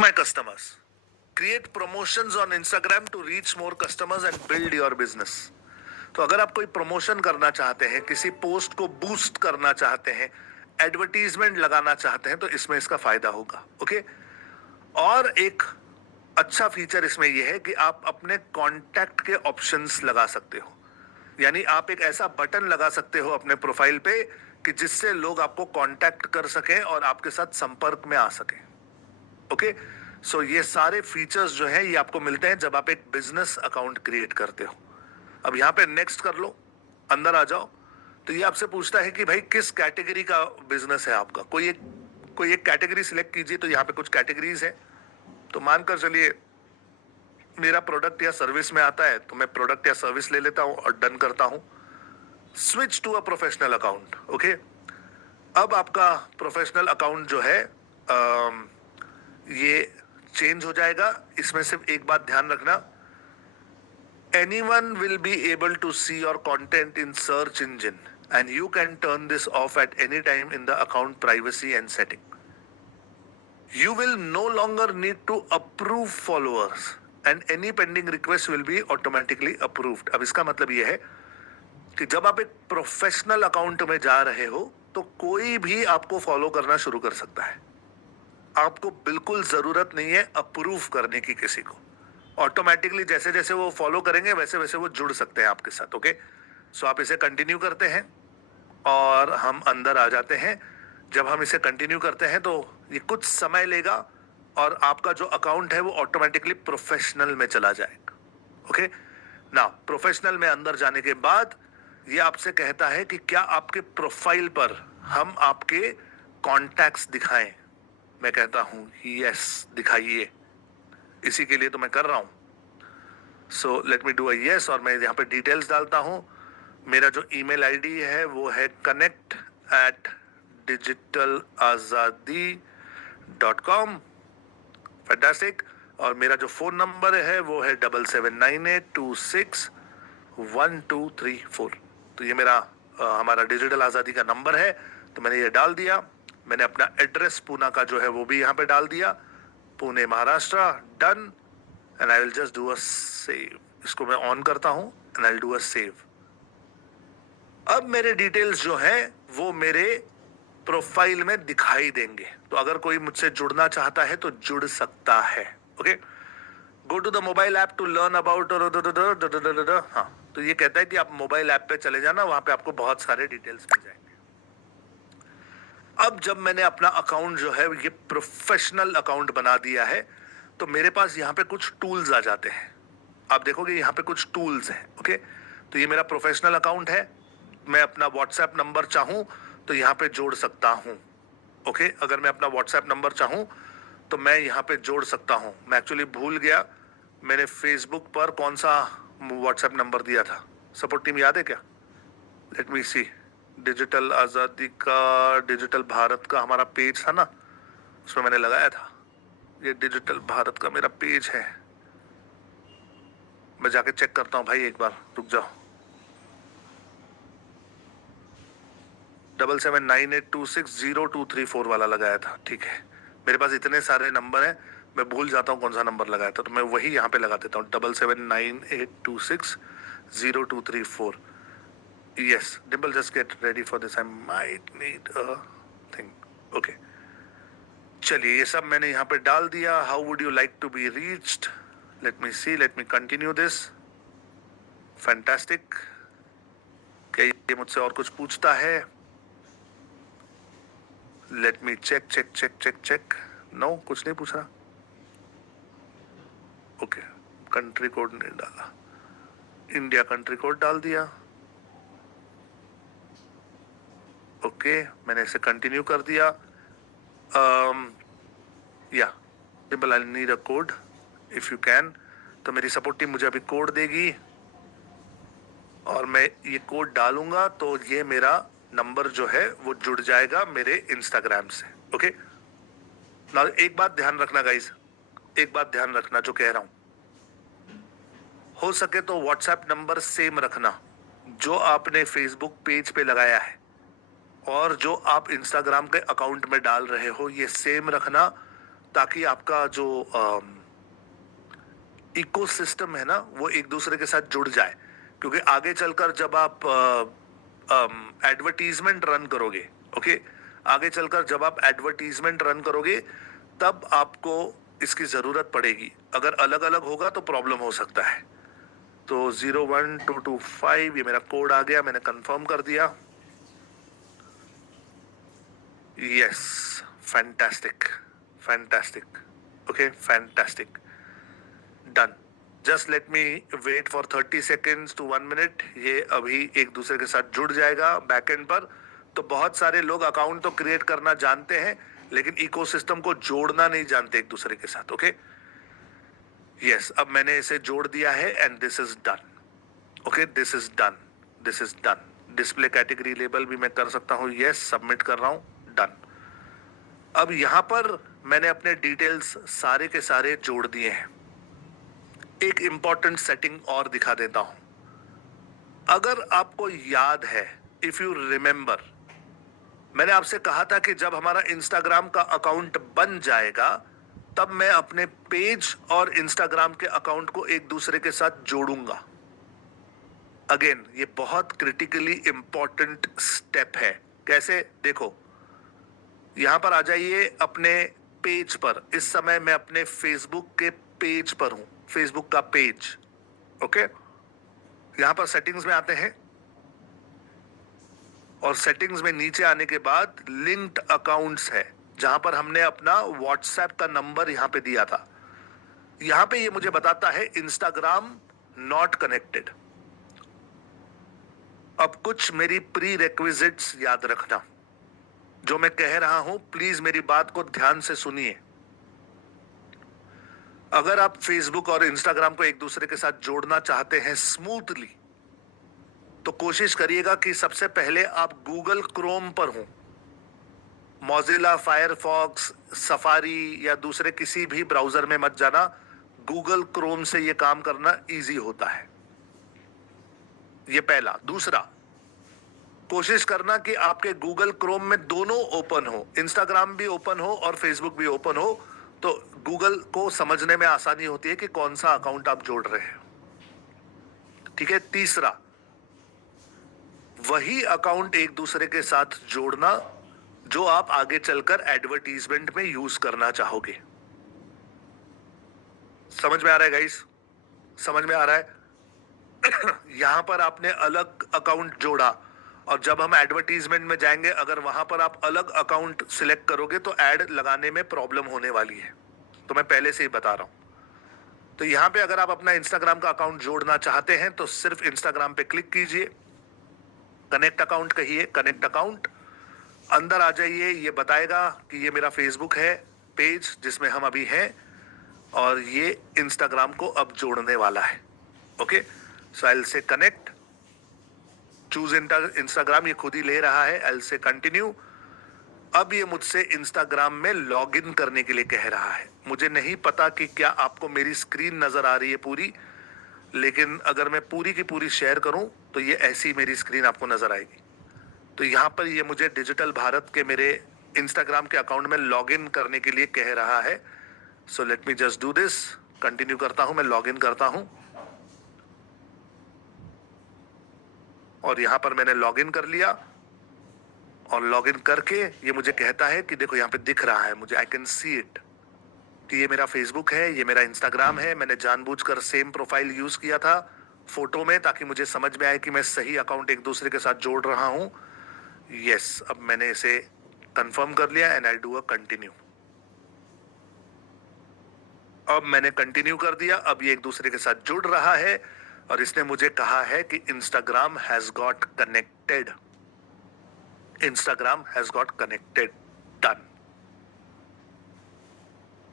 My customers. Create promotions on Instagram to reach more customers and build your business. तो अगर आप कोई promotion करना चाहते हैं, किसी पोस्ट को बूस्ट करना चाहते हैं, एडवर्टीजमेंट लगाना चाहते हैं, तो इसमें इसका फायदा होगा. ओके. और एक अच्छा फीचर इसमें यह है कि आप अपने कॉन्टैक्ट के ऑप्शंस लगा सकते हो. यानी आप एक ऐसा बटन लगा सकते हो अपने प्रोफाइल पे कि जिससे लोग आपको कांटेक्ट कर सकें और आपके साथ संपर्क में आ सकें. ओके. सो ये सारे फीचर्स जो हैं ये आपको मिलते हैं जब आप एक बिजनेस अकाउंट क्रिएट करते हो. अब यहां पे नेक्स्ट कर लो, अंदर आ जाओ. तो ये आपसे पूछता है कि भाई किस कैटेगरी का बिजनेस है आपका. कोई एक कैटेगरी सिलेक्ट कीजिए. तो यहाँ पे कुछ कैटेगरीज है. तो मानकर चलिए मेरा प्रोडक्ट या सर्विस में आता है, तो मैं प्रोडक्ट या सर्विस ले लेता हूं और डन करता हूं. Switch to a professional account. Okay. अब आपका प्रोफेशनल अकाउंट जो है ये चेंज हो जाएगा. इसमें सिर्फ एक बात ध्यान रखना, anyone will be able to see your content in search engine and you can turn this off at any time in the account privacy and setting. You will no longer need to approve followers and any pending request will be automatically approved. अब इसका मतलब यह है कि जब आप एक professional account में जा रहे हो तो कोई भी आपको फॉलो करना शुरू कर सकता है. आपको बिल्कुल जरूरत नहीं है अप्रूव करने की किसी को. ऑटोमेटिकली जैसे जैसे वो फॉलो करेंगे वैसे वैसे वो जुड़ सकते हैं आपके साथ. ओके. सो आप इसे कंटिन्यू करते हैं और हम अंदर आ जाते हैं. जब हम इसे कंटिन्यू करते हैं तो ये कुछ समय लेगा और आपका जो अकाउंट है वो ऑटोमेटिकली प्रोफेशनल में चला जाएगा. ओके. ना प्रोफेशनल में अंदर जाने के बाद ये आपसे कहता है कि क्या आपके प्रोफाइल पर हम आपके कॉन्टैक्ट्स दिखाएं. मैं कहता हूं यस दिखाइए. इसी के लिए तो मैं कर रहा हूं. So let me do a yes और मैं यहाँ पे डिटेल्स डालता हूं. मेरा जो ईमेल आईडी है वो है connect@digitalazadi.com. फैंटास्टिक. और मेरा जो फोन नंबर है वो है 7798261234. तो ये मेरा हमारा डिजिटल आज़ादी का नंबर है. तो मैंने ये डाल दिया. मैंने अपना एड्रेस पूना का जो है वो भी यहाँ पे डाल दिया, Pune Maharashtra. Done. And I will just do a save. इसको मैं ऑन करता हूं and I will do a save. अब मेरे डिटेल्स जो हैं वो मेरे प्रोफाइल में दिखाई देंगे. तो अगर कोई मुझसे जुड़ना चाहता है तो जुड़ सकता है. Okay. Go to the mobile app to learn about. हाँ, तो ये कहता है कि आप मोबाइल ऐप पे चले जाना, वहां पे आपको बहुत सारे डिटेल्स मिल जाएंगे. अब जब मैंने अपना अकाउंट जो है ये प्रोफेशनल अकाउंट बना दिया है तो मेरे पास यहाँ पे कुछ टूल्स आ जाते हैं. आप देखोगे यहाँ पे कुछ टूल्स हैं. ओके. तो ये मेरा प्रोफेशनल अकाउंट है. मैं अपना व्हाट्सएप नंबर चाहूँ तो यहाँ पे जोड़ सकता हूँ. ओके. अगर मैं अपना व्हाट्सएप नंबर चाहूँ तो मैं यहाँ पे जोड़ सकता हूँ. मैं एक्चुअली भूल गया मैंने फेसबुक पर कौन सा व्हाट्सएप नंबर दिया था. सपोर्ट टीम याद है क्या? लेट मी सी. डिजिटल आज़ादी का, डिजिटल भारत का हमारा पेज था ना, उसमें मैंने लगाया था. ये डिजिटल भारत का मेरा पेज है. मैं जाके चेक करता हूं भाई, एक बार रुक जाओ. 7798260234 वाला लगाया था. ठीक है. मेरे पास इतने सारे नंबर हैं मैं भूल जाता हूँ कौन सा नंबर लगाया था. तो मैं वही यहाँ पे लगा देता हूँ 7798260234. Yes, Dimple, just get ready for this. I might need a thing. Okay. चलिए ये सब मैंने यहाँ पे डाल दिया. How would you like to be reached? Let me see. Let me continue this. Fantastic. क्या ये मुझसे और कुछ पूछता है? Let me check. No, कुछ नहीं पूछ रहा. Okay. कंट्री कोड नहीं डाला. इंडिया कंट्री कोड डाल दिया. ओके. मैंने इसे कंटिन्यू कर दिया. या Dimple, I'll need a code if you can. तो मेरी सपोर्ट टीम मुझे अभी कोड देगी और मैं ये कोड डालूंगा तो ये मेरा नंबर जो है वो जुड़ जाएगा मेरे इंस्टाग्राम से. ओके. ना एक बात ध्यान रखना गाइस, एक बात ध्यान रखना जो कह रहा हूं. हो सके तो व्हाट्सएप नंबर सेम रखना जो आपने फेसबुक पेज पे लगाया है और जो आप इंस्टाग्राम के अकाउंट में डाल रहे हो, ये सेम रखना. ताकि आपका जो इकोसिस्टम है ना वो एक दूसरे के साथ जुड़ जाए, क्योंकि आगे चलकर जब आप एडवर्टीजमेंट रन करोगे, ओके, आगे चलकर जब आप एडवर्टीजमेंट रन करोगे तब आपको इसकी जरूरत पड़ेगी। अगर अलग अलग होगा तो प्रॉब्लम हो सकता है। तो 01225 ये मेरा कोड आ गया, मैंने कंफर्म कर दिया। Yes, fantastic, fantastic, okay, fantastic, done. Just let me wait for 30 seconds to 1 minute. ये अभी एक दूसरे के साथ जुड़ जाएगा बैकएंड पर। तो बहुत सारे लोग अकाउंट तो क्रिएट करना जानते हैं लेकिन इकोसिस्टम को जोड़ना नहीं जानते एक दूसरे के साथ, ओके। यस, अब मैंने इसे जोड़ दिया है and this is done, okay, this is done, this is done. Display category label भी मैं कर सकता हूँ, यस, सबमिट कर रहा हूँ, डन। अब यहां पर मैंने अपने डिटेल्स सारे के सारे जोड़ दिए हैं। एक इंपॉर्टेंट सेटिंग और दिखा देता हूं। अगर आपको याद है, इफ यू रिमेंबर, मैंने आपसे कहा था कि जब हमारा इंस्टाग्राम का अकाउंट बन जाएगा तब मैं अपने पेज और इंस्टाग्राम के अकाउंट को एक दूसरे के साथ जोड़ूंगा। अगेन ये बहुत क्रिटिकली इंपॉर्टेंट स्टेप है। कैसे, देखो, यहां पर आ जाइए अपने पेज पर। इस समय मैं अपने फेसबुक के पेज पर हूं, फेसबुक का पेज, ओके। यहां पर सेटिंग्स में आते हैं और सेटिंग्स में नीचे आने के बाद लिंक्ड अकाउंट्स है, जहां पर हमने अपना व्हाट्सएप का नंबर यहां पे दिया था। यहां पे ये मुझे बताता है इंस्टाग्राम नॉट कनेक्टेड। अब कुछ मेरी प्री रिक्विजिट्स याद रखना, जो मैं कह रहा हूं प्लीज मेरी बात को ध्यान से सुनिए। अगर आप फेसबुक और इंस्टाग्राम को एक दूसरे के साथ जोड़ना चाहते हैं स्मूथली, तो कोशिश करिएगा कि सबसे पहले आप गूगल क्रोम पर हो। मॉजिला, फायरफॉक्स, सफारी या दूसरे किसी भी ब्राउजर में मत जाना। गूगल क्रोम से यह काम करना इजी होता है। यह पहला। दूसरा, कोशिश करना कि आपके गूगल क्रोम में दोनों ओपन हो, इंस्टाग्राम भी ओपन हो और फेसबुक भी ओपन हो, तो गूगल को समझने में आसानी होती है कि कौन सा अकाउंट आप जोड़ रहे हैं, ठीक है। तीसरा, वही अकाउंट एक दूसरे के साथ जोड़ना जो आप आगे चलकर एडवर्टीजमेंट में यूज करना चाहोगे। समझ में आ रहा है गाइस? समझ में आ रहा है? यहां पर आपने अलग अकाउंट जोड़ा और जब हम एडवर्टीजमेंट में जाएंगे, अगर वहां पर आप अलग अकाउंट सिलेक्ट करोगे तो एड लगाने में प्रॉब्लम होने वाली है। तो मैं पहले से ही बता रहा हूं। तो यहां पे अगर आप अपना इंस्टाग्राम का अकाउंट जोड़ना चाहते हैं तो सिर्फ इंस्टाग्राम पे क्लिक कीजिए, कनेक्ट अकाउंट कहिए, कनेक्ट अकाउंट, अंदर आ जाइए। ये बताएगा कि ये मेरा फेसबुक है पेज जिसमें हम अभी हैं और ये इंस्टाग्राम को अब जोड़ने वाला है, okay. So I will say connect, choose Instagram, ये खुद ही ले रहा है। I will say continue. अब ये मुझसे इंस्टाग्राम में लॉगिन करने के लिए कह रहा है। मुझे नहीं पता कि क्या आपको मेरी स्क्रीन नजर आ रही है पूरी, लेकिन अगर मैं पूरी की पूरी शेयर करूं तो ये ऐसी मेरी स्क्रीन आपको नजर आएगी। तो यहां पर ये मुझे डिजिटल भारत के मेरे इंस्टाग्राम के अकाउंट में लॉगिन करने के लिए कह रहा है। So let me just do this, continue करता हूं, मैं लॉगिन करता हूं और यहां पर मैंने लॉगिन कर लिया। और लॉगिन करके ये मुझे कहता है कि देखो यहां पे दिख रहा है मुझे, आई कैन सी इट, कि ये मेरा फेसबुक है, ये मेरा इंस्टाग्राम है। मैंने जानबूझकर सेम प्रोफाइल यूज किया था फोटो में ताकि मुझे समझ में आए कि मैं सही अकाउंट एक दूसरे के साथ जोड़ रहा हूं। यस, अब मैंने इसे कंफर्म कर लिया and I do a continue. अब मैंने कंटिन्यू कर दिया। अब ये एक दूसरे के साथ जुड़ रहा है और इसने मुझे कहा है कि Instagram has got connected, Instagram has got connected, done.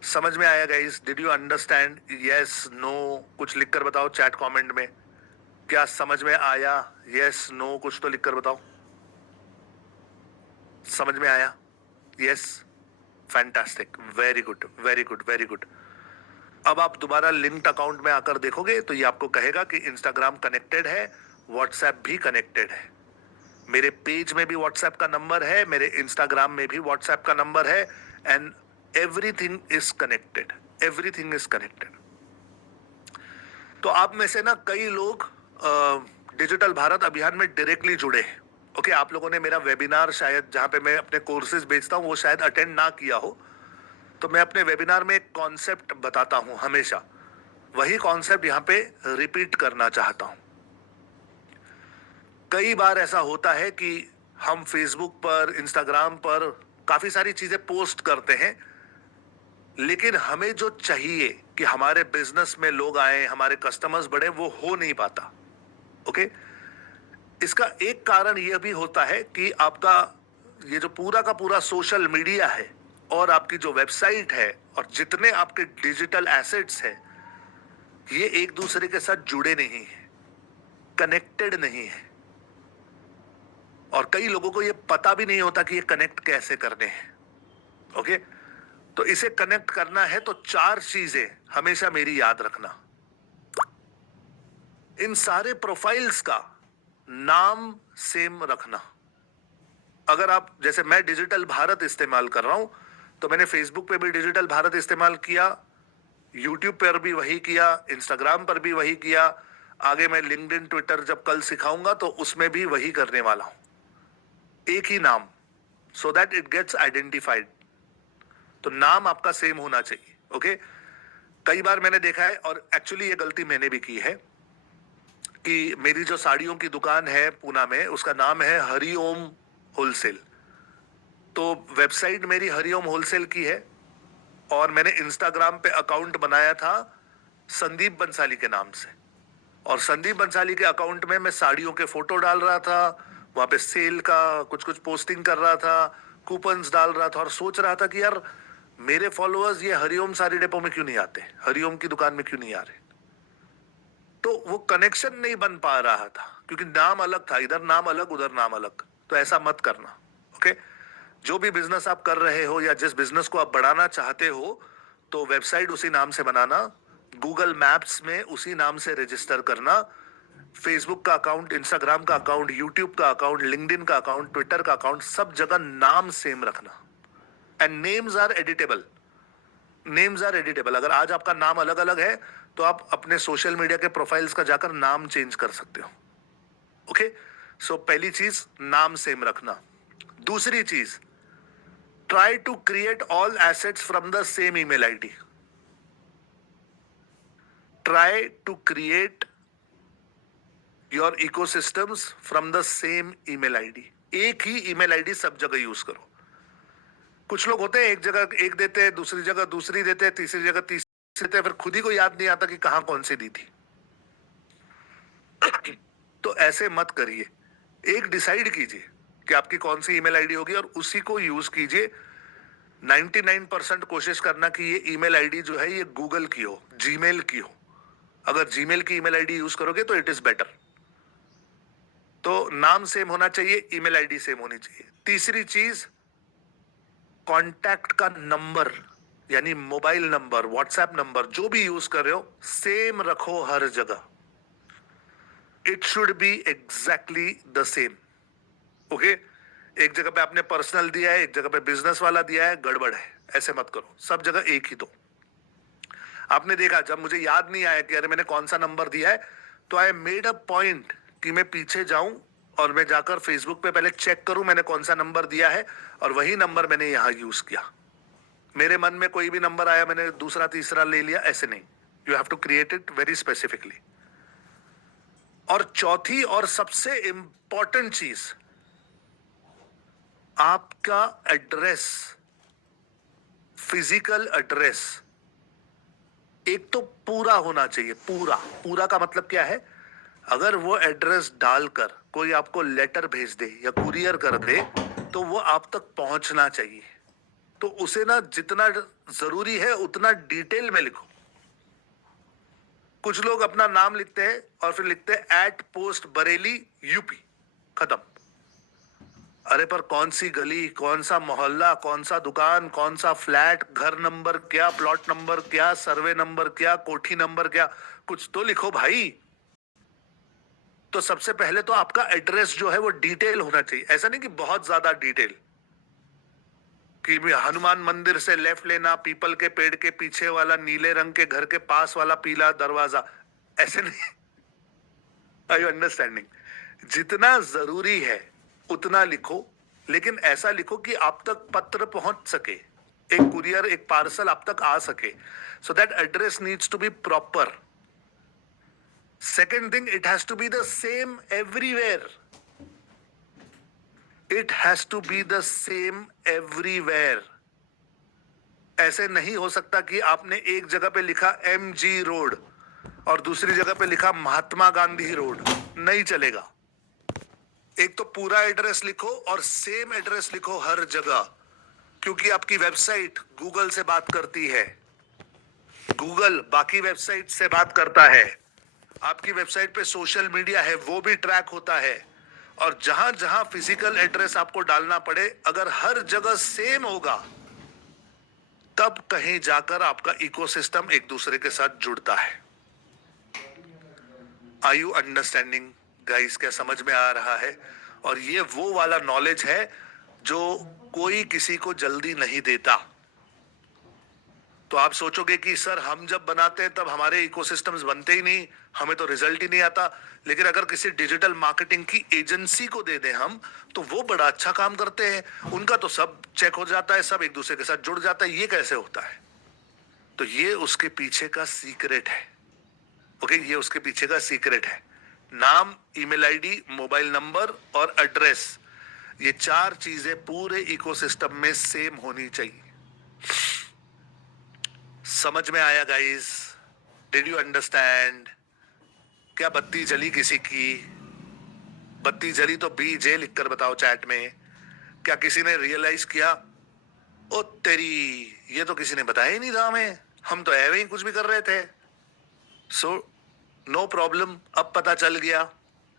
समझ में आया guys? Did you understand? Yes, no, कुछ लिखकर बताओ चैट कमेंट में। क्या समझ में आया? यस, नो, कुछ तो लिखकर बताओ। समझ में आया? Yes, fantastic, very good, very good, very good. अब आप दोबारा लिंक्ड अकाउंट में आकर देखोगे तो ये आपको कहेगा कि इंस्टाग्राम कनेक्टेड है, व्हाट्सएप भी कनेक्टेड है। मेरे पेज में भी व्हाट्सएप का नंबर है, मेरे इंस्टाग्राम में भी व्हाट्सएप का नंबर है and everything is connected, everything is connected. तो आप में से ना कई लोग डिजिटल भारत अभियान में डायरेक्टली जुड़े हैं। ओके, आप लोगों ने मेरा वेबिनार शायद, जहां पे मैं अपने कोर्सेज बेचता हूं, वो शायद अटेंड ना किया हो। तो मैं अपने वेबिनार में एक कॉन्सेप्ट बताता हूं हमेशा, वही कॉन्सेप्ट यहां पे रिपीट करना चाहता हूं। कई बार ऐसा होता है कि हम फेसबुक पर, इंस्टाग्राम पर काफी सारी चीजें पोस्ट करते हैं, लेकिन हमें जो चाहिए कि हमारे बिजनेस में लोग आए, हमारे कस्टमर्स बढ़े, वो हो नहीं पाता। ओके, इसका एक कारण यह भी होता है कि आपका ये जो पूरा का पूरा सोशल मीडिया है और आपकी जो वेबसाइट है और जितने आपके डिजिटल एसेट्स हैं, ये एक दूसरे के साथ जुड़े नहीं हैं, कनेक्टेड नहीं है। और कई लोगों को ये पता भी नहीं होता कि ये कनेक्ट कैसे करने हैं। ओके, तो इसे कनेक्ट करना है तो 4 चीजें हमेशा मेरी याद रखना। इन सारे प्रोफाइल्स का नाम सेम रखना। अगर आप, जैसे मैं डिजिटल भारत इस्तेमाल कर रहा हूं, तो मैंने फेसबुक पे भी डिजिटल भारत इस्तेमाल किया, यूट्यूब पर भी वही किया, इंस्टाग्राम पर भी वही किया, आगे मैं लिंक्डइन, ट्विटर जब कल सिखाऊंगा तो उसमें भी वही करने वाला हूं। एक ही नाम, so that it gets identified. तो नाम आपका सेम होना चाहिए। ओके, कई बार मैंने देखा है, और एक्चुअली ये गलती मैंने भी की है, कि मेरी जो साड़ियों की दुकान है पूना में, उसका नाम है हरिओम होलसेल। तो वेबसाइट मेरी हरिओम होलसेल की है, और मैंने इंस्टाग्राम पे अकाउंट बनाया था संदीप बंसाली के नाम से। और संदीप बंसाली के अकाउंट में मैं साड़ियों के फोटो डाल रहा था, वहां पे सेल का कुछ कुछ पोस्टिंग कर रहा था, कूपन्स डाल रहा था, और सोच रहा था कि यार मेरे फॉलोअर्स ये हरिओम साड़ी डेपो में क्यों नहीं आते, हरिओम की दुकान में क्यों नहीं आ रहे। तो वो कनेक्शन नहीं बन पा रहा था, क्योंकि नाम अलग था, इधर नाम अलग उधर नाम अलग। तो ऐसा मत करना। ओके, जो भी बिजनेस आप कर रहे हो या जिस बिजनेस को आप बढ़ाना चाहते हो, तो वेबसाइट उसी नाम से बनाना, गूगल मैप्स में उसी नाम से रजिस्टर करना, फेसबुक का अकाउंट, इंस्टाग्राम का अकाउंट, यूट्यूब का अकाउंट, लिंक्डइन का अकाउंट, ट्विटर का अकाउंट, सब जगह नाम सेम रखना। And names are editable, names are editable. अगर आज आपका नाम अलग अलग है, तो आप अपने सोशल मीडिया के प्रोफाइल्स का जाकर नाम चेंज कर सकते हो। ओके, सो पहली चीज नाम सेम रखना। दूसरी चीज, try to create all assets from the same email ID. Try to create your ecosystems from the same email ID. एक ही email ID सब जगह यूज करो। कुछ लोग होते हैं एक जगह एक देते हैं, दूसरी जगह दूसरी देते हैं, तीसरी जगह तीसरी देते हैं, फिर खुद ही को याद नहीं आता कि कहां कौन सी दी थी। तो ऐसे मत करिए। एक डिसाइड कीजिए कि आपकी कौन सी ईमेल आईडी होगी, और उसी को यूज कीजिए। 99% कोशिश करना कि ये ईमेल आईडी जो है ये गूगल की हो, जीमेल की हो। अगर जीमेल की ईमेल आईडी यूज करोगे तो इट इज बेटर। तो नाम सेम होना चाहिए, ईमेल आईडी सेम होनी चाहिए। तीसरी चीज, कॉन्टैक्ट का नंबर, यानी मोबाइल नंबर, व्हाट्सएप नंबर, जो भी यूज कर रहे हो, सेम रखो हर जगह। It should be exactly the same. Okay, एक जगह पे आपने पर्सनल दिया है, एक जगह पे बिजनेस वाला दिया है, गड़बड़ है। ऐसे मत करो, सब जगह एक ही दो। आपने देखा, जब मुझे याद नहीं आया कि अरे मैंने कौन सा नंबर दिया है, तो आई मेड अ पॉइंट कि मैं पीछे जाऊं और मैं जाकर फेसबुक पे पहले चेक करूं मैंने कौन सा नंबर दिया है, और वही नंबर मैंने यहां यूज किया। मेरे मन में कोई भी नंबर आया, मैंने दूसरा तीसरा ले लिया, ऐसे नहीं। You have to create it very specifically. और चौथी और सबसे इंपॉर्टेंट चीज, आपका एड्रेस, फिजिकल एड्रेस एक तो पूरा होना चाहिए। पूरा, पूरा का मतलब क्या है? अगर वो एड्रेस डालकर कोई आपको लेटर भेज दे या कुरियर कर दे, तो वो आप तक पहुंचना चाहिए। तो उसे ना जितना जरूरी है उतना डिटेल में लिखो। कुछ लोग अपना नाम लिखते हैं और फिर लिखते हैं एट पोस्ट बरेली यूपी, खत्म। अरे पर कौन सी गली, कौन सा मोहल्ला, कौन सा दुकान, कौन सा फ्लैट, घर नंबर क्या, प्लॉट नंबर क्या, सर्वे नंबर क्या, कोठी नंबर क्या, कुछ तो लिखो भाई। तो सबसे पहले तो आपका एड्रेस जो है वो डिटेल होना चाहिए। ऐसा नहीं कि बहुत ज्यादा डिटेल, कि भी हनुमान मंदिर से लेफ्ट लेना, पीपल के पेड़ के पीछे वाला नीले रंग के घर के पास वाला पीला दरवाजा, ऐसे नहीं। Are you understanding? जितना जरूरी है उतना लिखो, लेकिन ऐसा लिखो कि आप तक पत्र पहुंच सके, एक कुरियर, एक पार्सल आप तक आ सके. So that address needs to be proper. Second thing, it has to be the same everywhere. It has to be the same everywhere. ऐसे नहीं हो सकता कि आपने एक जगह पे लिखा MG रोड और दूसरी जगह पे लिखा महात्मा गांधी रोड. नहीं चलेगा. एक तो पूरा एड्रेस लिखो और सेम एड्रेस लिखो हर जगह, क्योंकि आपकी वेबसाइट गूगल से बात करती है, गूगल बाकी वेबसाइट से बात करता है, आपकी वेबसाइट पे सोशल मीडिया है वो भी ट्रैक होता है. और जहां जहां फिजिकल एड्रेस आपको डालना पड़े, अगर हर जगह सेम होगा, तब कहीं जाकर आपका इकोसिस्टम एक दूसरे के साथ जुड़ता है. Are you understanding guys? क्या समझ में आ रहा है? और ये वो वाला नॉलेज है जो कोई किसी को जल्दी नहीं देता. तो आप सोचोगे कि सर हम जब बनाते हैं तब हमारे इकोसिस्टम्स बनते ही नहीं, हमें तो रिजल्ट ही नहीं आता. लेकिन अगर किसी डिजिटल मार्केटिंग की एजेंसी को दे दें हम, तो वो बड़ा अच्छा काम करते हैं, उनका तो सब चेक हो जाता है, सब एक दूसरे के साथ जुड़ जाता है. ये कैसे होता है? तो ये उसके पीछे का सीक्रेट है. ओके, ये उसके पीछे का सीक्रेट है. नाम, ईमेल आईडी, मोबाइल नंबर और एड्रेस, ये चार चीजें पूरे इकोसिस्टम में सेम होनी चाहिए. समझ में आया गाइस? Did you understand? क्या बत्ती जली किसी की? बत्ती जली तो BJ लिखकर बताओ चैट में. क्या किसी ने रियलाइज किया, ओ तेरी, ये तो किसी ने बताया ही नहीं था हमें, हम तो ऐवे ही कुछ भी कर रहे थे. सो नो प्रॉब्लम, अब पता चल गया.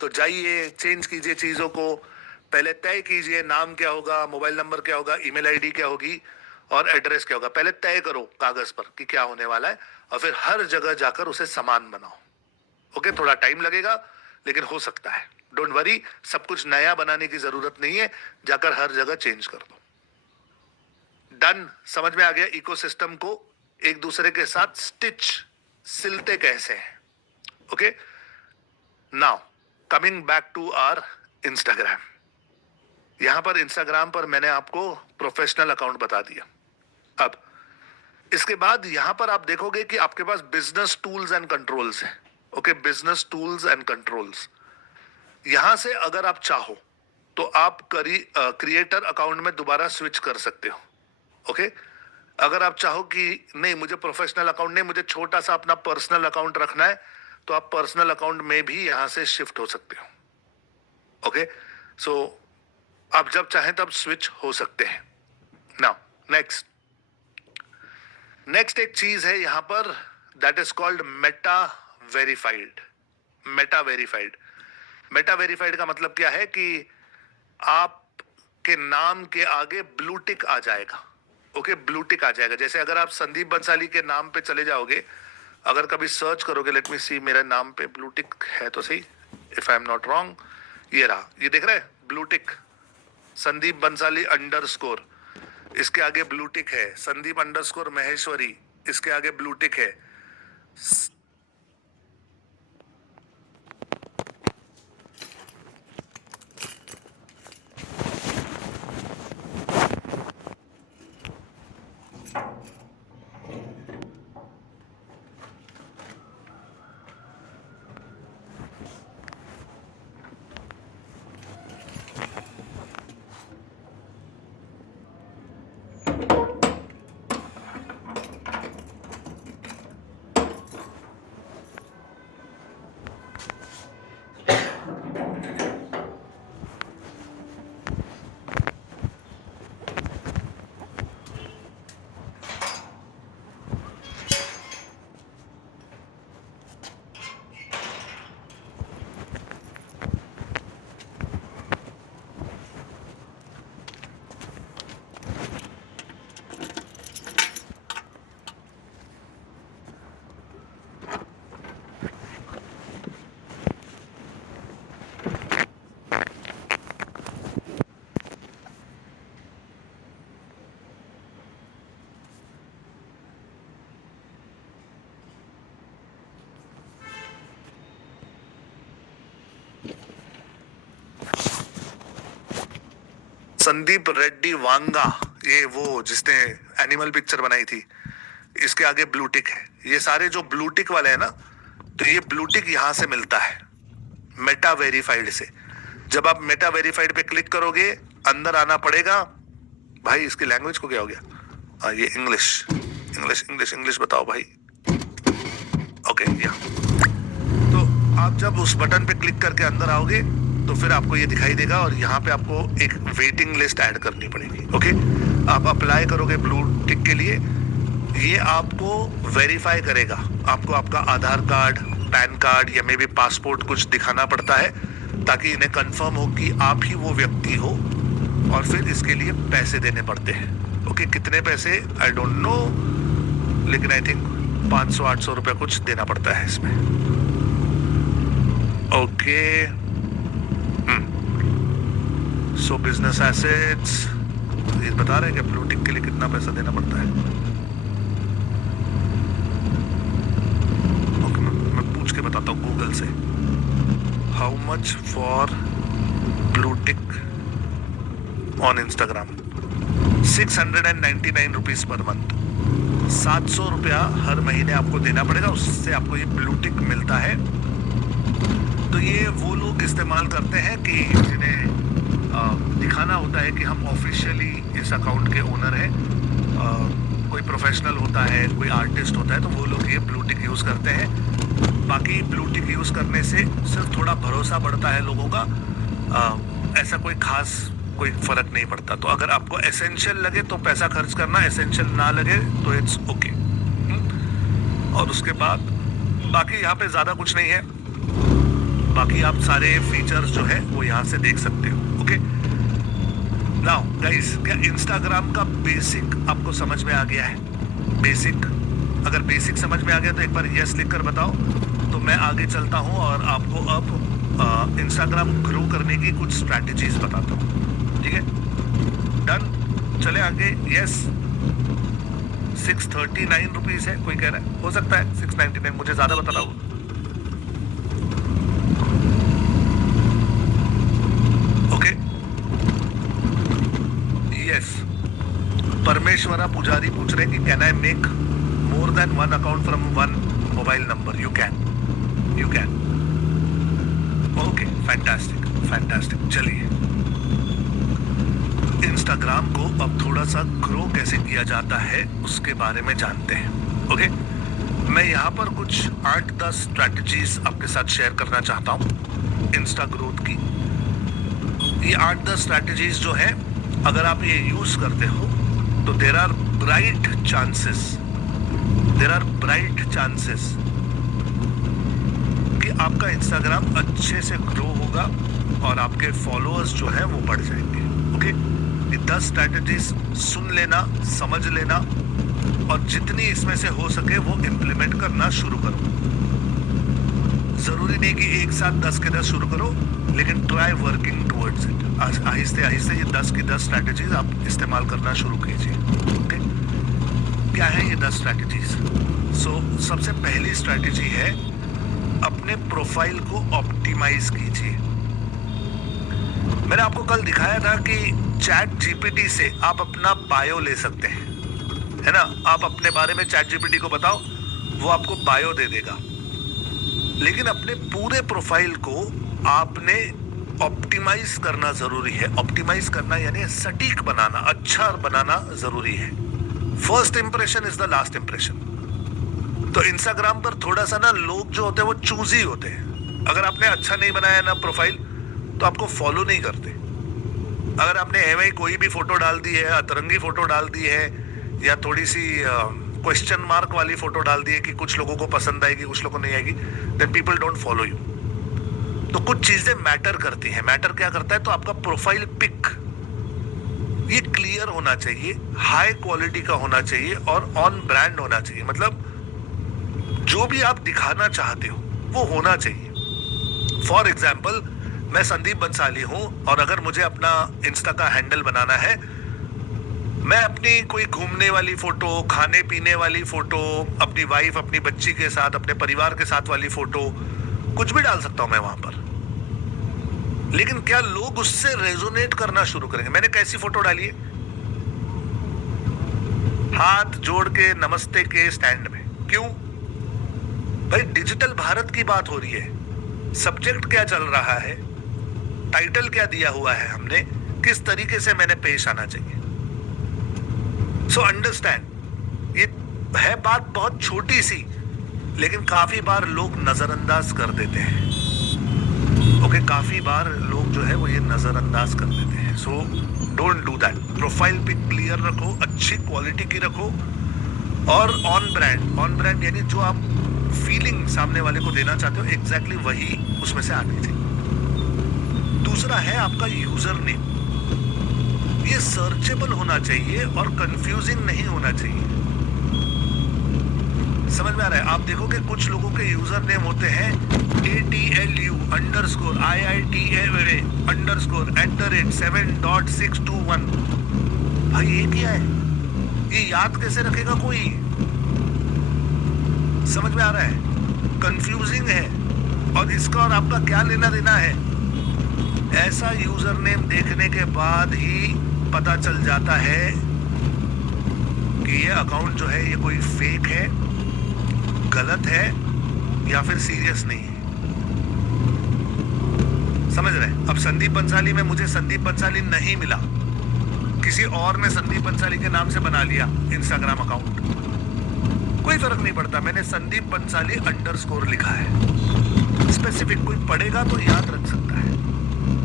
तो जाइए, चेंज कीजिए चीजों को. पहले तय कीजिए नाम क्या होगा, मोबाइल नंबर क्या होगा, ईमेल आईडी क्या होगी और एड्रेस क्या होगा. पहले तय करो कागज पर कि क्या होने वाला है, और फिर हर जगह जाकर उसे समान बनाओ. ओके, थोड़ा टाइम लगेगा लेकिन हो सकता है. डोंट वरी, सब कुछ नया बनाने की जरूरत नहीं है, जाकर हर जगह चेंज कर दो. डन. समझ में आ गया इकोसिस्टम को एक दूसरे के साथ स्टिच, सिलते कैसे हैं. Okay, now coming back to our Instagram. यहां पर इंस्टाग्राम पर मैंने आपको प्रोफेशनल अकाउंट बता दिया. अब इसके बाद यहां पर आप देखोगे कि आपके पास बिजनेस टूल्स एंड कंट्रोल्स है. Okay, business tools and controls. यहां से अगर आप चाहो तो आप क्रिएटर अकाउंट में दोबारा स्विच कर सकते हो. ओके, अगर आप चाहो कि नहीं मुझे प्रोफेशनल अकाउंट नहीं, मुझे छोटा सा अपना पर्सनल अकाउंट रखना है, तो आप पर्सनल अकाउंट में भी यहां से शिफ्ट हो सकते हो. ओके, सो आप जब चाहें तब स्विच हो सकते हैं. नाउ नेक्स्ट एक चीज है यहां पर, that is called Meta verified. Meta verified. Meta verified का मतलब क्या है कि आपके नाम के आगे ब्लू टिक आ जाएगा. ओके, ब्लू टिक आ जाएगा. जैसे अगर आप संदीप बंसाली के नाम पे चले जाओगे, अगर कभी सर्च करोगे, लेट मी सी, मेरे नाम पे ब्लू टिक है तो सही, if I am not wrong, ये रहा, ये देख रहे हैं blue tick, Sandeep Bansali underscore, इसके आगे ब्लू टिक है. संदीप अंडरस्कोर महेश्वरी, इसके आगे ब्लू टिक है. संदीप रेड्डी वांगा, ये वो जिसने एनिमल पिक्चर बनाई थी, इसके आगे ब्लू टिक है। ये सारे जो ब्लू टिक वाले हैं ना, तो ये ब्लू टिक यहां से मिलता है, मेटा वेरीफाइड से। जब आप मेटा वेरीफाइड पे क्लिक करोगे, अंदर आना पड़ेगा। भाई इसकी लैंग्वेज को क्या हो गया? ये इंग्लिश इंग्लिश इंग्लिश इंग्लिश बताओ भाई। ओके, या तो आप जब उस बटन पे क्लिक करके अंदर आओगे तो फिर आपको ये दिखाई देगा और यहाँ पे आपको एक वेटिंग लिस्ट ऐड करनी पड़ेगी। ओके, आप अप्लाई करोगे ब्लू टिक के लिए, ये आपको वेरीफाई करेगा। आपको आपका आधार कार्ड, पैन कार्ड या मे बी पासपोर्ट कुछ दिखाना पड़ता है ताकि इन्हें कंफर्म हो कि आप ही वो व्यक्ति हो, और फिर इसके लिए पैसे देने पड़ते हैं। ओके, कितने पैसे आई डोंट नो, लेकिन आई थिंक 500-800 रुपया कुछ देना पड़ता है इसमें। ओके, सो बिजनेस एसेट्स ये बता रहे हैं कि ब्लू टिक के लिए कितना पैसा देना पड़ता है। ओके, मैं पूछ के बताता हूँ गूगल से। How much for blue tick on Instagram? 699 rupees per month. 700 रुपया हर महीने आपको देना पड़ेगा, उससे आपको ये ब्लू टिक मिलता है। तो ये वो लोग इस्तेमाल करते हैं कि जिन्हें दिखाना होता है कि हम ऑफिशियली इस अकाउंट के ओनर हैं। कोई प्रोफेशनल होता है, कोई आर्टिस्ट होता है, तो वो लोग ये ब्लू टिक यूज़ करते हैं। बाकी ब्लू टिक यूज़ करने से सिर्फ थोड़ा भरोसा बढ़ता है लोगों का, ऐसा कोई खास कोई फर्क नहीं पड़ता। तो अगर आपको एसेंशियल लगे तो पैसा खर्च करना, एसेंशियल ना लगे तो इट्स ओके। और उसके बाद बाकी यहाँ पे ज़्यादा कुछ नहीं है। बाकी आप सारे फीचर्स जो है वो यहाँ से देख सकते हो। ओके, नाउ गाइस, क्या इंस्टाग्राम का बेसिक आपको समझ में आ गया है? बेसिक, अगर बेसिक समझ में आ गया तो एक बार यस लिख कर बताओ, तो मैं आगे चलता हूँ और आपको अब इंस्टाग्राम ग्रो करने की कुछ स्ट्रैटेजीज बताता हूँ। ठीक है, डन, चले आगे। यस, 639 रुपीज है, कोई कह रहा है, हो सकता है 699, मुझे ज्यादा बता रहा हूँ। ओके, यस, परमेश्वरा पुजारी पूछ रहे कि can I make more than one account from one mobile number? You can, you can. Okay, fantastic fantastic. चलिए, इंस्टाग्राम को अब थोड़ा सा ग्रो कैसे किया जाता है उसके बारे में जानते हैं। ओके, मैं यहाँ पर कुछ 8-10 स्ट्रैटेजीज आपके साथ शेयर करना चाहता हूँ इंस्टा ग्रोथ की। ये 8-10 स्ट्रैटेजीज जो है, अगर आप ये यूज करते हो तो देर आर ब्राइट चांसेस कि आपका इंस्टाग्राम अच्छे से ग्रो होगा और आपके फॉलोअर्स जो है वो बढ़ जाएंगे। ओके, ये 10 स्ट्रैटेजीज सुन लेना, समझ लेना, और जितनी इसमें से हो सके वो इम्प्लीमेंट करना शुरू करो। जरूरी नहीं कि एक साथ 10 के 10 शुरू करो, लेकिन ट्राई वर्किंग टुवर्ड्स इट। आहिस्ते आहिस्ते ये 10 की 10 स्ट्रैटेजीज आप इस्तेमाल करना शुरू कीजिए। ओके, क्या है ये 10 स्ट्रैटेजीज? सबसे पहली स्ट्रैटेजी है, अपने प्रोफाइल को ऑप्टिमाइज कीजिए। मैंने आपको कल दिखाया था कि चैट जीपीटी से आप अपना बायो ले सकते हैं, है ना? आप अपने बारे में चैट जीपीटी को बताओ, वो आपको बायो दे देगा। लेकिन अपने पूरे प्रोफाइल को आपने ऑप्टिमाइज करना जरूरी है। ऑप्टिमाइज करना यानी सटीक बनाना, अच्छा बनाना जरूरी है। First impression is the last impression. तो इंस्टाग्राम पर थोड़ा सा ना लोग जो होते हैं वो चूजी होते हैं। अगर आपने अच्छा नहीं बनाया ना प्रोफाइल, तो आपको फॉलो नहीं करते। अगर आपने एवं कोई भी फोटो डाल दी है, अतरंगी फोटो डाल दी है, या थोड़ी सी क्वेश्चन मार्क वाली फोटो डाल दी है कि कुछ लोगों को पसंद आएगी, कुछ लोगों को नहीं आएगी, then people don't follow you. तो कुछ चीजें मैटर करती हैं। मैटर क्या करता है? तो आपका प्रोफाइल पिक ये क्लियर होना चाहिए, हाई क्वालिटी का होना चाहिए और ऑन ब्रांड होना चाहिए। मतलब जो भी आप दिखाना चाहते हो वो होना चाहिए। फॉर एग्जाम्पल, मैं संदीप बंसाली हूं और अगर मुझे अपना इंस्टा का हैंडल बनाना है, मैं अपनी कोई घूमने वाली फोटो, खाने पीने वाली फोटो, अपनी वाइफ, अपनी बच्ची के साथ, अपने परिवार के साथ वाली फोटो, कुछ भी डाल सकता हूं मैं वहां पर। लेकिन क्या लोग उससे रेजोनेट करना शुरू करेंगे? मैंने कैसी फोटो डाली है? हाथ जोड़ के नमस्ते के स्टैंड में। क्यों भाई? डिजिटल भारत की बात हो रही है। सब्जेक्ट क्या चल रहा है, टाइटल क्या दिया हुआ है हमने, किस तरीके से मैंने पेश आना चाहिए। सो अंडरस्टैंड, ये है बात बहुत छोटी सी, लेकिन काफी बार लोग नजरअंदाज कर देते हैं। ओके, काफी बार लोग जो है वो ये नजरअंदाज कर देते हैं। So don't do that. Profile pic clear रखो, अच्छी क्वालिटी की रखो, और ऑन ब्रांड यानी जो आप फीलिंग सामने वाले को देना चाहते हो एग्जैक्टली वही उसमें से आनी चाहिए। दूसरा है आपका यूजर नेम। ये सर्चेबल होना चाहिए और कंफ्यूजिंग नहीं होना चाहिए। समझ में आ रहा है? आप देखोगे कुछ लोगों के यूजर नेम होते हैं ATLU_IITA__7.621। भाई ये क्या है? ये याद कैसे रखेगा कोई? समझ में आ रहा है? कंफ्यूजिंग है। और इसका और आपका क्या लेना देना है? ऐसा यूजर नेम देखने के बाद ही पता चल जाता है कि ये अकाउंट जो है ये कोई फेक है, गलत है, या फिर सीरियस नहीं है। समझ रहे? अब संदीप बंसाली में मुझे संदीप बंसाली नहीं मिला, किसी और ने संदीप बंसाली के नाम से बना लिया इंस्टाग्राम अकाउंट, कोई फर्क नहीं पड़ता। मैंने संदीप बंसाली _ लिखा है। स्पेसिफिक कोई पढ़ेगा तो याद रख सकता है,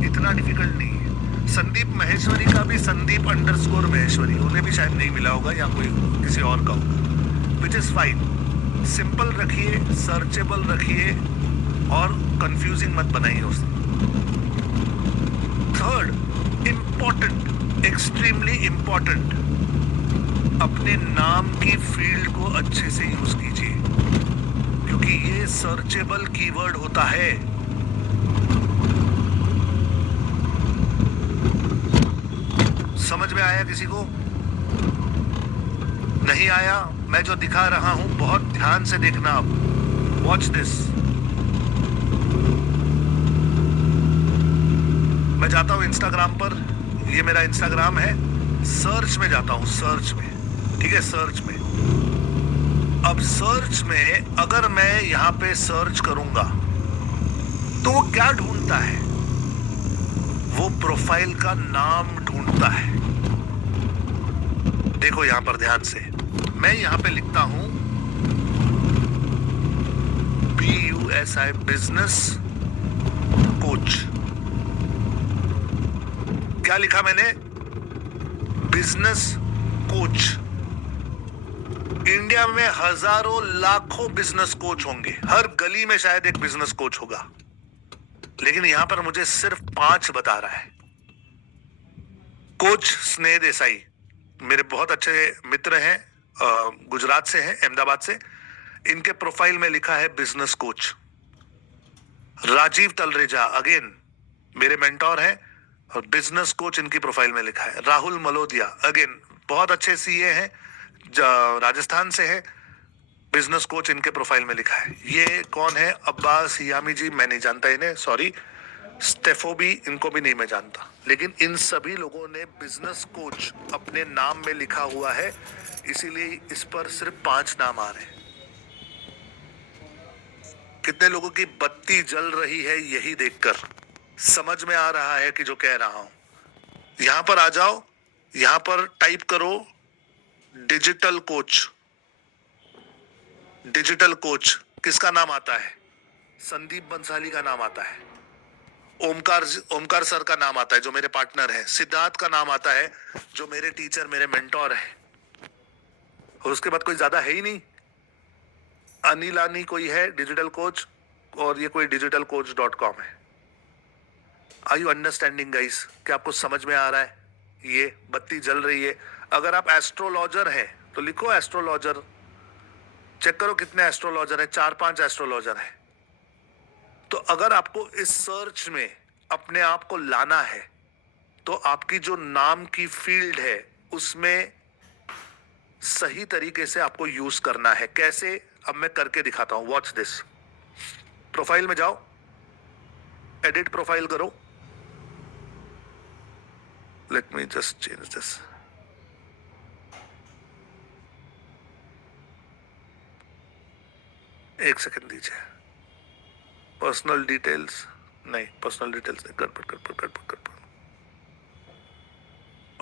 इतना डिफिकल्ट नहीं है। संदीप महेश्वरी का भी संदीप _महेश्वरी, उन्हें भी शायद नहीं मिला होगा, या कोई किसी और का होगा, विच इज फाइन। सिंपल रखिए, सर्चेबल रखिए, और कंफ्यूजिंग मत बनाइए उसे। थर्ड, इंपॉर्टेंट, एक्सट्रीमली इंपॉर्टेंट, अपने नाम की फील्ड को अच्छे से यूज कीजिए, क्योंकि ये सर्चेबल कीवर्ड होता है। समझ में आया किसी को? नहीं आया? मैं जो दिखा रहा हूं बहुत ध्यान से देखना। आप वॉच दिस। मैं जाता हूं इंस्टाग्राम पर, ये मेरा इंस्टाग्राम है, सर्च में जाता हूं, सर्च में, ठीक है, सर्च में। अब सर्च में अगर मैं यहां पे सर्च करूंगा तो वो क्या ढूंढता है? वो प्रोफाइल का नाम ढूंढता है। देखो यहां पर ध्यान से, मैं यहां पे लिखता हूं BUSI, बिजनेस कोच। क्या लिखा मैंने? Business coach. इंडिया में हजारों लाखों बिजनेस कोच होंगे, हर गली में शायद एक बिजनेस कोच होगा, लेकिन यहां पर मुझे सिर्फ 5 बता रहा है। कोच स्नेह देसाई मेरे बहुत अच्छे मित्र हैं, गुजरात से हैं, अहमदाबाद से। इनके प्रोफाइल में लिखा है business coach. Rajiv Talreja again मेरे मेंटोर हैं, और बिजनेस कोच इनकी प्रोफाइल में लिखा है। राहुल मलोदिया अगेन बहुत अच्छे सीए हैं, राजस्थान से है, बिजनेस कोच इनके प्रोफाइल में लिखा है। ये कौन है? अब्बास यामी जी, मैं नहीं जानता इन्हें, सॉरी। स्टेफो भी, इनको भी नहीं मैं जानता, लेकिन इन सभी लोगों ने बिजनेस कोच अपने नाम में लिखा हुआ है, इसीलिए इस पर सिर्फ 5 नाम आ रहे हैं। कितने लोगों की बत्ती जल रही है यही देखकर समझ में आ रहा है कि जो कह रहा हूं। यहां पर आ जाओ, यहां पर टाइप करो डिजिटल कोच। डिजिटल कोच किसका नाम आता है? संदीप बंसाली का नाम आता है, ओमकार सर का नाम आता है जो मेरे पार्टनर है, सिद्धार्थ का नाम आता है जो मेरे टीचर, मेरे मेंटोर है, और उसके बाद कोई ज्यादा है ही नहीं। अनिलानी कोई है डिजिटल कोच, और ये कोई digitalcoach.com है। Are you understanding guys? क्या आपको समझ में आ रहा है? ये बत्ती जल रही है। अगर आप एस्ट्रोलॉजर हैं तो लिखो एस्ट्रोलॉजर, चेक करो कितने एस्ट्रोलॉजर हैं, 4-5 एस्ट्रोलॉजर हैं। तो अगर आपको इस सर्च में अपने आप को लाना है तो आपकी जो नाम की फील्ड है उसमें सही तरीके से आपको यूज करना है। कैसे? अब मैं करके दिखाता हूं, वॉच दिस। प्रोफाइल में जाओ, एडिट प्रोफाइल करो, Let me just change this. एक सेकंड दीजिए. पर्सनल डिटेल्स नहीं, पर्सनल डिटेल्स नहीं, गड़बड़ गड़बड़ गड़बड़ गड़बड़.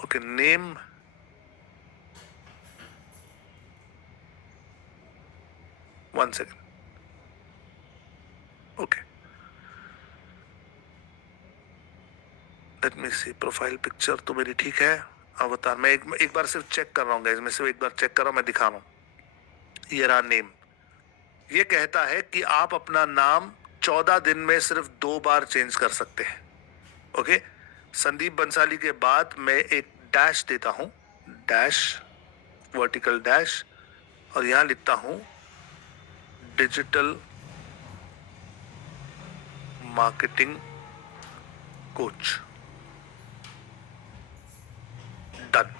Okay, name. One second. Okay, let me see. Profile picture तो मेरी ठीक है. अवतार मैं एक बार सिर्फ चेक कर रहा हूँ गाइस, मैं सिर्फ एक बार चेक कर रहा हूँ, मैं दिखा रहा हूँ. ये रहा नेम. ये कहता है कि आप अपना नाम 14 दिन में सिर्फ 2 बार चेंज कर सकते हैं. ओके, संदीप बंसाली के बाद मैं एक डैश देता हूं, डैश, वर्टिकल डैश, और यहां लिखता हूं डिजिटल मार्केटिंग कोच. डन.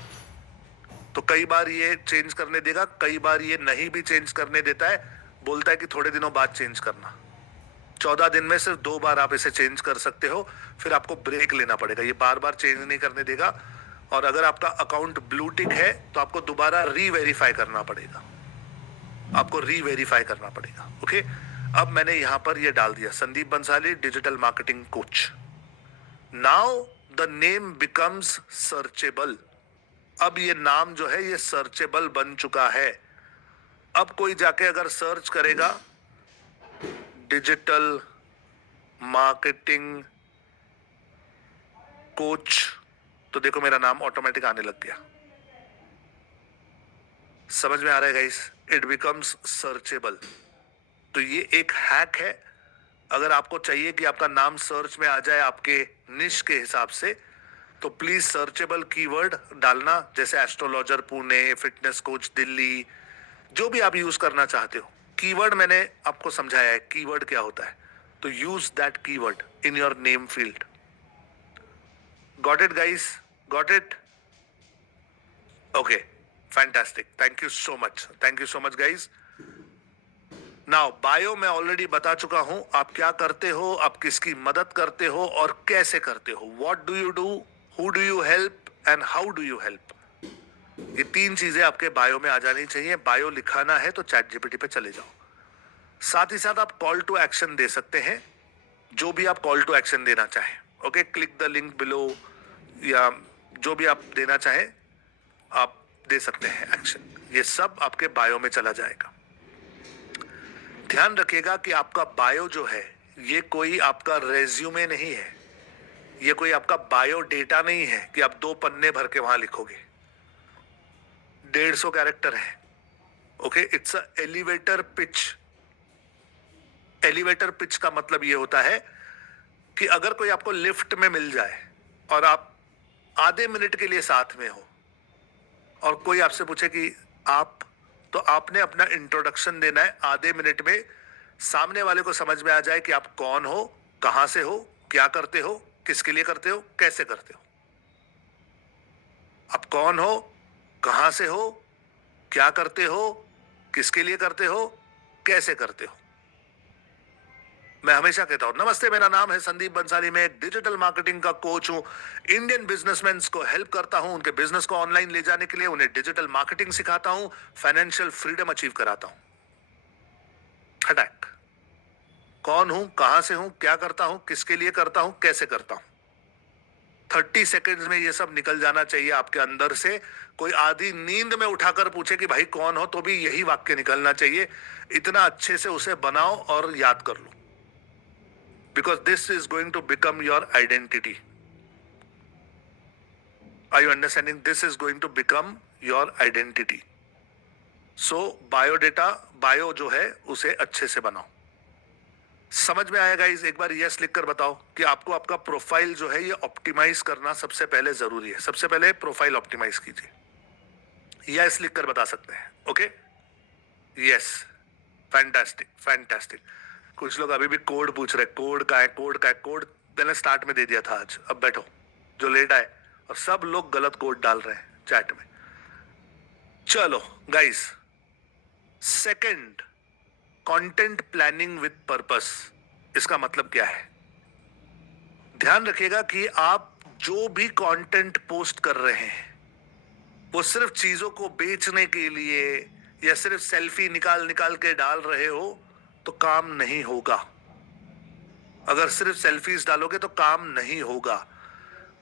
तो कई बार ये चेंज करने देगा, कई बार ये नहीं भी चेंज करने देता है, बोलता है कि थोड़े दिनों बाद चेंज करना. 14 दिन में सिर्फ 2 बार आप इसे चेंज कर सकते हो, फिर आपको ब्रेक लेना पड़ेगा. ये बार बार चेंज नहीं करने देगा. और अगर आपका अकाउंट ब्लू टिक है तो आपको दोबारा रीवेरीफाई करना पड़ेगा. आपको रीवेरीफाई करना पड़ेगा. ओके, अब मैंने यहां पर ये डाल दिया, Sandeep Bansali digital marketing coach. Now the name becomes searchable. अब ये नाम जो है ये सर्चेबल बन चुका है. अब कोई जाके अगर सर्च करेगा डिजिटल मार्केटिंग कोच, तो देखो मेरा नाम ऑटोमेटिक आने लग गया. समझ में आ रहा है गाइस? It becomes searchable. तो ये एक हैक है. अगर आपको चाहिए कि आपका नाम सर्च में आ जाए आपके निश के हिसाब से, तो प्लीज सर्चेबल कीवर्ड डालना, जैसे astrologer Pune, fitness coach Delhi, जो भी आप यूज करना चाहते हो. कीवर्ड मैंने आपको समझाया है कीवर्ड क्या होता है, तो use that keyword in your name field. Got it guys? Got it? Okay, fantastic. Thank you so much, thank you so much guys. Now bio मैं ऑलरेडी बता चुका हूं, आप क्या करते हो, आप किसकी मदद करते हो और कैसे करते हो. What do you do, who do you help and how do you help. ये 3 चीजें आपके बायो में आ जानी चाहिए. बायो लिखाना है तो चैट जीपीटी पे चले जाओ. साथ ही साथ आप कॉल टू एक्शन दे सकते हैं, जो भी आप कॉल टू एक्शन देना चाहें. Okay, click the link below, या जो भी आप देना चाहें आप दे सकते हैं एक्शन. ये सब आपके बायो में चला जाएगा. ध्यान रखिएगा कि आपका बायो जो है ये कोई आपका रेज्यूमे नहीं है, ये कोई आपका बायो डेटा नहीं है कि आप 2 पन्ने भर के वहां लिखोगे. 150 कैरेक्टर है. Okay, it's a elevator pitch. Elevator pitch का मतलब ये होता है कि अगर कोई आपको लिफ्ट में मिल जाए और आप आधे मिनट के लिए साथ में हो और कोई आपसे पूछे कि आप, तो आपने अपना इंट्रोडक्शन देना है आधे मिनट में. सामने वाले को समझ में आ जाए कि आप कौन हो, कहां से हो, क्या करते हो, किसके लिए करते हो, कैसे करते हो. आप कौन हो, कहां से हो, क्या करते हो, किसके लिए करते हो, कैसे करते हो. मैं हमेशा कहता हूं, नमस्ते, मेरा नाम है संदीप बंसाली, मैं एक डिजिटल मार्केटिंग का कोच हूं. इंडियन बिजनेसमैन को हेल्प करता हूं, उनके बिजनेस को ऑनलाइन ले जाने के लिए, उन्हें डिजिटल मार्केटिंग सिखाता हूं, फाइनेंशियल फ्रीडम अचीव कराता हूं. अटैक. कौन हूं, कहां से हूं, क्या करता हूं, किसके लिए करता हूं, कैसे करता हूं. 30 सेकेंड्स में ये सब निकल जाना चाहिए आपके अंदर से. कोई आधी नींद में उठाकर पूछे कि भाई कौन हो, तो भी यही वाक्य निकलना चाहिए. इतना अच्छे से उसे बनाओ और याद कर लो, because this is going to become your identity. Are you understanding? This is going to become your identity. So biodata, bio जो है उसे अच्छे से बनाओ. समझ में आएगा इस, एक बार यस लिखकर बताओ कि आपको आपका प्रोफाइल जो है ये ऑप्टिमाइज करना सबसे पहले जरूरी है. सबसे पहले प्रोफाइल ऑप्टिमाइज कीजिए. यस लिखकर बता सकते हैं. Okay, yes, fantastic fantastic. कुछ लोग अभी भी कोड पूछ रहे, कोड का है, कोड का है. कोड मैंने स्टार्ट में दे दिया था आज. अब बैठो, जो लेट आए, और सब लोग गलत कोड डाल रहे हैं चैट में. चलो guys, second, content planning with purpose. इसका मतलब क्या है? ध्यान रखिएगा कि आप जो भी कंटेंट पोस्ट कर रहे हैं वो सिर्फ चीजों को बेचने के लिए या सिर्फ सेल्फी निकाल निकाल के डाल रहे हो तो काम नहीं होगा। अगर सिर्फ सेल्फीज डालोगे तो काम नहीं होगा।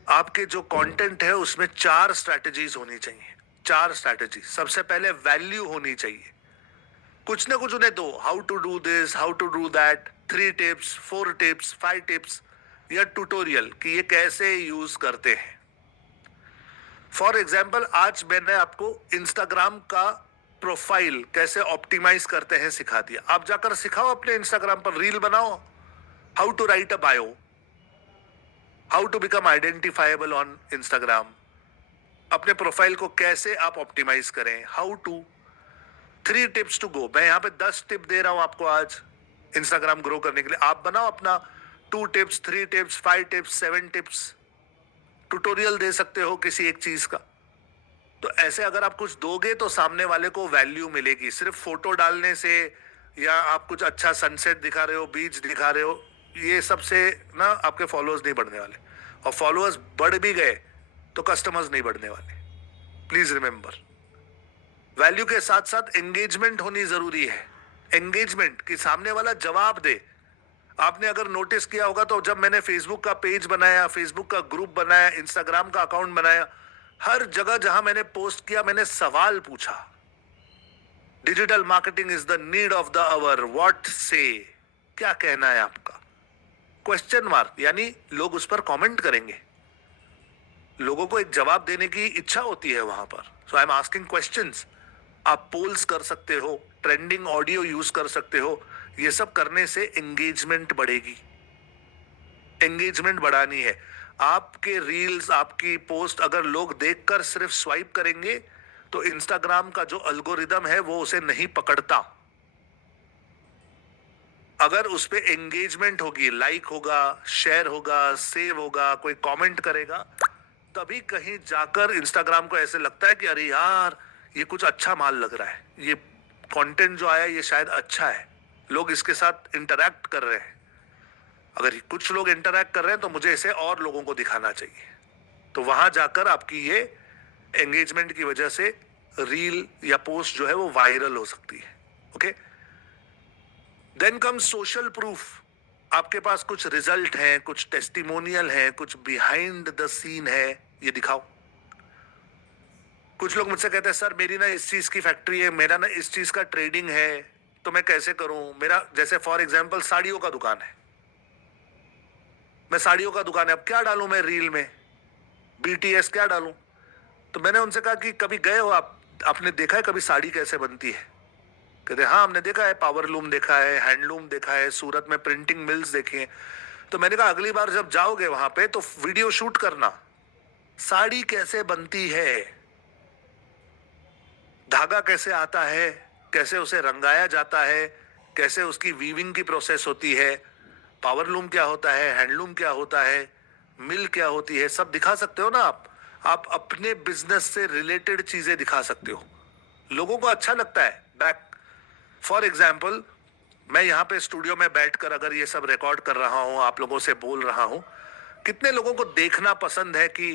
आपके जो कंटेंट है उसमें 4 स्ट्रैटेजीज होनी चाहिए। 4 स्ट्रैटेजी। सबसे पहले वैल्यू होनी चाहिए। कुछ ना कुछ उन्हें दो, how to do this, how to do that, 3 tips, 4 tips, 5 tips या ट्यूटोरियल कि ये कैसे यूज करते हैं। फॉर एग्जाम्पल आज मैंने आपको इंस्टाग्राम का प्रोफाइल कैसे ऑप्टिमाइज करते हैं सिखा दिया। आप जाकर सिखाओ अपने इंस्टाग्राम पर, रील बनाओ, how to write a bio, how to become identifiable on Instagram. अपने प्रोफाइल को कैसे आप ऑप्टिमाइज करें, how to, 3 tips to go. मैं यहाँ पे 10 टिप दे रहा हूं आपको आज इंस्टाग्राम ग्रो करने के लिए। आप बनाओ अपना 2 tips, 3 tips, 5 tips, 7 tips. Tutorial दे सकते हो किसी एक चीज का। तो ऐसे अगर आप कुछ दोगे तो सामने वाले को वैल्यू मिलेगी। सिर्फ फोटो डालने से या आप कुछ अच्छा सनसेट दिखा रहे हो, बीच दिखा रहे हो, ये सबसे ना आपके फॉलोअर्स नहीं बढ़ने वाले। और फॉलोअर्स बढ़ भी गए तो कस्टमर्स नहीं बढ़ने वाले। प्लीज रिमेंबर, वैल्यू के साथ साथ एंगेजमेंट होनी जरूरी है। एंगेजमेंट कि सामने वाला जवाब दे। आपने अगर नोटिस किया होगा तो जब मैंने फेसबुक का पेज बनाया, फेसबुक का ग्रुप बनाया, इंस्टाग्राम का अकाउंट बनाया, हर जगह जहां मैंने पोस्ट किया मैंने सवाल पूछा। Digital marketing is the need of the hour, what say, क्या कहना है आपका, क्वेश्चन मार्क। यानी लोग उस पर कमेंट करेंगे, लोगों को एक जवाब देने की इच्छा होती है वहां पर। सो आई एम आस्किंग क्वेश्चंस। आप पोल्स कर सकते हो, ट्रेंडिंग ऑडियो यूज कर सकते हो। ये सब करने से एंगेजमेंट बढ़ेगी। एंगेजमेंट बढ़ानी है। आपके रील्स, आपकी पोस्ट अगर लोग देखकर सिर्फ स्वाइप करेंगे तो इंस्टाग्राम का जो अल्गोरिदम है वो उसे नहीं पकड़ता। अगर उस पे एंगेजमेंट होगी, लाइक होगा, शेयर होगा, सेव होगा, कोई कमेंट करेगा, तभी कहीं जाकर इंस्टाग्राम को ऐसे लगता है कि अरे यार ये कुछ अच्छा माल लग रहा है, ये कंटेंट जो आया ये शायद अच्छा है, लोग इसके साथ इंटरैक्ट कर रहे हैं। अगर कुछ लोग इंटरैक्ट कर रहे हैं तो मुझे इसे और लोगों को दिखाना चाहिए। तो वहां जाकर आपकी ये एंगेजमेंट की वजह से रील या पोस्ट जो है वो वायरल हो सकती है। Okay, then comes social proof. आपके पास कुछ रिजल्ट है, कुछ टेस्टिमोनियल है, कुछ बिहाइंड द सीन है, ये दिखाओ। कुछ लोग मुझसे कहते हैं सर मेरी ना इस चीज की फैक्ट्री है, मेरा ना इस चीज का ट्रेडिंग है, तो मैं कैसे करूं। मेरा जैसे फॉर एग्जांपल साड़ियों का दुकान है, मैं साड़ियों का दुकान है, अब क्या डालूं मैं रील में, बीटीएस क्या डालूं। तो मैंने उनसे कहा कि कभी गए हो आप, आपने देखा है कभी साड़ी कैसे बनती है। कहते हाँ हमने देखा है, पावर लूम देखा है, हैंडलूम देखा है, सूरत में प्रिंटिंग मिल्स देखी हैं। तो मैंने कहा अगली बार जब जाओगे वहां पे तो वीडियो शूट करना, साड़ी कैसे बनती है, धागा कैसे आता है, कैसे उसे रंगाया जाता है, कैसे उसकी वीविंग की प्रोसेस होती है, पावर लूम क्या होता है, हैंडलूम क्या होता है, मिल क्या होती है, सब दिखा सकते हो ना आप अपने बिजनेस से रिलेटेड चीजें दिखा सकते हो। लोगों को अच्छा लगता है। बैक फॉर एग्जाम्पल, मैं यहाँ पे स्टूडियो में बैठकर अगर ये सब रिकॉर्ड कर रहा हूँ, आप लोगों से बोल रहा हूँ, कितने लोगों को देखना पसंद है कि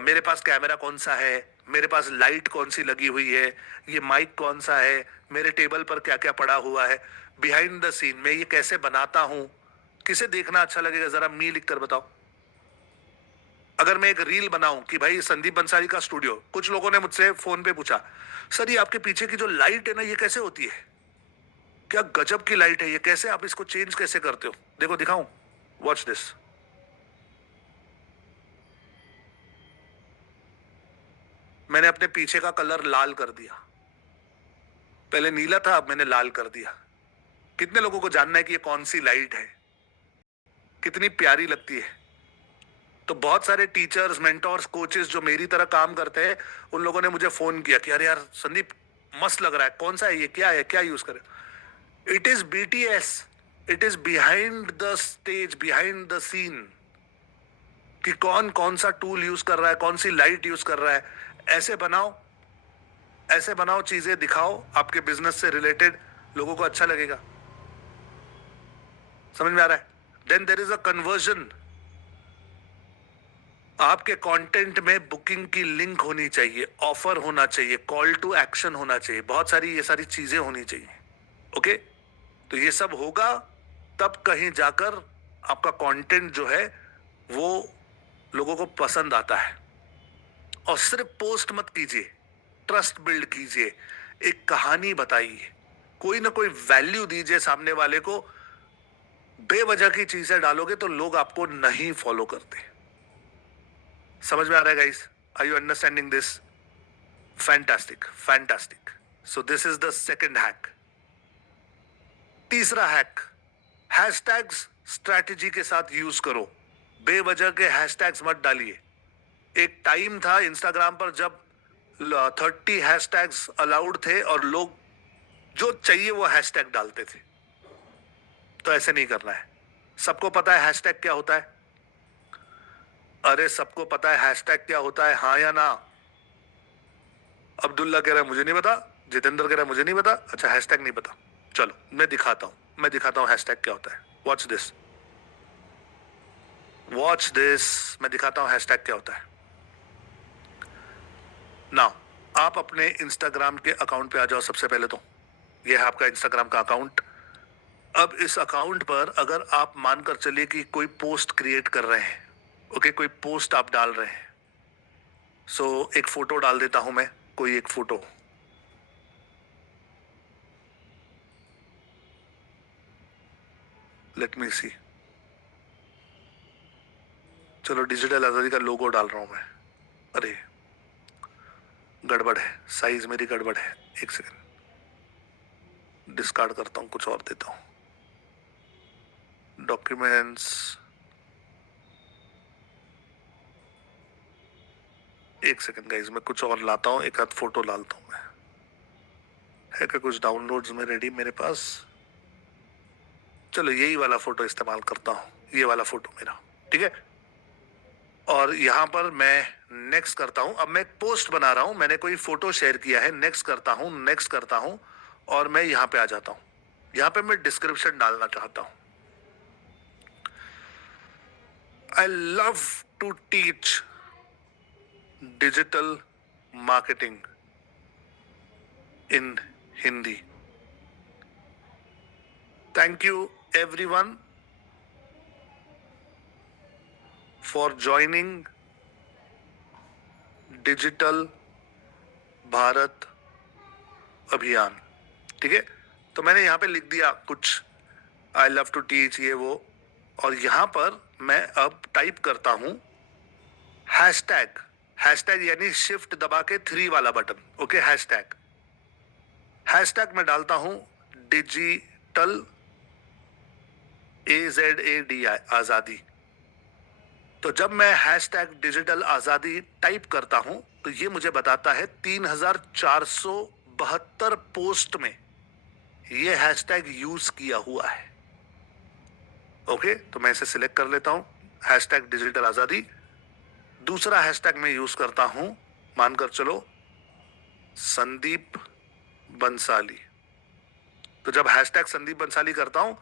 मेरे पास कैमरा कौन सा है, मेरे पास लाइट कौन सी लगी हुई है, ये माइक कौन सा है, मेरे टेबल पर क्या क्या पड़ा हुआ है, बिहाइंड द सीन में ये कैसे बनाता हूं। किसे देखना अच्छा लगेगा जरा मी लिख कर बताओ। अगर मैं एक रील बनाऊं कि भाई संदीप बंसाली का स्टूडियो, कुछ लोगों ने मुझसे फोन पे पूछा सर ये आपके पीछे की जो लाइट है ना ये कैसे होती है, क्या गजब की लाइट है, ये कैसे आप इसको चेंज कैसे करते हो, देखो दिखाऊं, वॉच दिस। मैंने अपने पीछे का कलर लाल कर दिया, पहले नीला था अब मैंने लाल कर दिया। कितने लोगों को जानना है कि ये कौन सी लाइट है, कितनी प्यारी लगती है। तो बहुत सारे टीचर्स, मेंटोर्स, कोचेस जो मेरी तरह काम करते हैं, उन लोगों ने मुझे फोन किया कि अरे यार संदीप मस्त लग रहा है, कौन सा है ये, क्या है, क्या यूज करें। It is BTS, it is behind the stage, behind the scene, कि कौन कौन सा टूल यूज कर रहा है, कौन सी लाइट यूज कर रहा है। ऐसे बनाओ, ऐसे बनाओ, चीजें दिखाओ आपके बिजनेस से रिलेटेड, लोगों को अच्छा लगेगा। समझ में आ रहा है। Then there is a conversion. आपके कंटेंट में बुकिंग की लिंक होनी चाहिए, ऑफर होना चाहिए, कॉल टू एक्शन होना चाहिए, बहुत सारी ये सारी चीजें होनी चाहिए। ओके, तो ये सब होगा तब कहीं जाकर आपका कंटेंट जो है वो लोगों को पसंद आता है। और सिर्फ पोस्ट मत कीजिए, ट्रस्ट बिल्ड कीजिए, एक कहानी बताइए, कोई ना कोई वैल्यू दीजिए सामने वाले को। बेवजह की चीजें डालोगे तो लोग आपको नहीं फॉलो करते। समझ में आ रहा है guys? Are you understanding this? Fantastic, fantastic. So this is the second hack. तीसरा हैक, हैशटैग्स स्ट्रैटेजी के साथ यूज करो। बेवजह के हैशटैग्स मत डालिए। एक टाइम था इंस्टाग्राम पर जब 30 हैशटैग्स अलाउड थे और लोग जो चाहिए वो हैशटैग डालते थे। तो ऐसे नहीं करना है। सबको पता है हैशटैग क्या होता है? अरे सबको पता है हैशटैग क्या होता है, हाँ या ना? अब्दुल्ला कह रहा है मुझे नहीं पता, जितेंद्र कह रहा है मुझे नहीं पता। अच्छा, हैशटैग नहीं पता, चलो मैं दिखाता हूं हैशटैग क्या होता है। वॉच दिस, वॉच दिस, मैं दिखाता हूं हैशटैग क्या होता है। नाउ आप अपने इंस्टाग्राम के अकाउंट पे आ जाओ। सबसे पहले तो ये है आपका इंस्टाग्राम का अकाउंट। अब इस अकाउंट पर अगर आप मानकर चलिए कि कोई पोस्ट क्रिएट कर रहे हैं, ओके, कोई पोस्ट आप डाल रहे हैं, सो एक फोटो डाल देता हूं मैं, कोई एक फोटो। लेट मी सी, चलो डिजिटल आजादी का लोगो डाल रहा हूं मैं। अरे गड़बड़ है, साइज मेरी गड़बड़ है, एक सेकंड, डिस्कार्ड करता हूं, कुछ और देता हूं। डॉक्यूमेंट्स, एक सेकंड गाइस, मैं कुछ और लाता हूं, एक आध फोटो डालता हूं मैं। है क्या कुछ डाउनलोड्स में रेडी मेरे पास? चलो यही वाला फोटो इस्तेमाल करता हूं, ये वाला फोटो मेरा, ठीक है। और यहां पर मैं नेक्स्ट करता हूं। अब मैं एक पोस्ट बना रहा हूं, मैंने कोई फोटो शेयर किया है, नेक्स्ट करता हूं, नेक्स्ट करता हूं, और मैं यहां पे आ जाता हूं। यहां पे मैं डिस्क्रिप्शन डालना चाहता हूं। I love to teach digital marketing in Hindi. Thank you everyone for joining digital Bharat अभियान। ठीक है, तो मैंने यहाँ पे लिख दिया कुछ, आई लव टू टीच, ये वो, और यहाँ पर मैं अब टाइप करता हूं हैशटैग। हैशटैग यानी शिफ्ट दबा के 3 वाला बटन, ओके, हैशटैग। हैशटैग में डालता हूं डिजिटल AZADI, आजादी। तो जब मैं हैशटैग डिजिटल आजादी टाइप करता हूं तो ये मुझे बताता है 3472 पोस्ट में ये हैशटैग यूज किया हुआ है। ओके, तो मैं इसे सिलेक्ट कर लेता हूं, हैशटैग डिजिटल आजादी। दूसरा हैशटैग मैं यूज करता हूं, मानकर चलो संदीप बंसाली। तो जब हैशटैग संदीप बंसाली करता हूं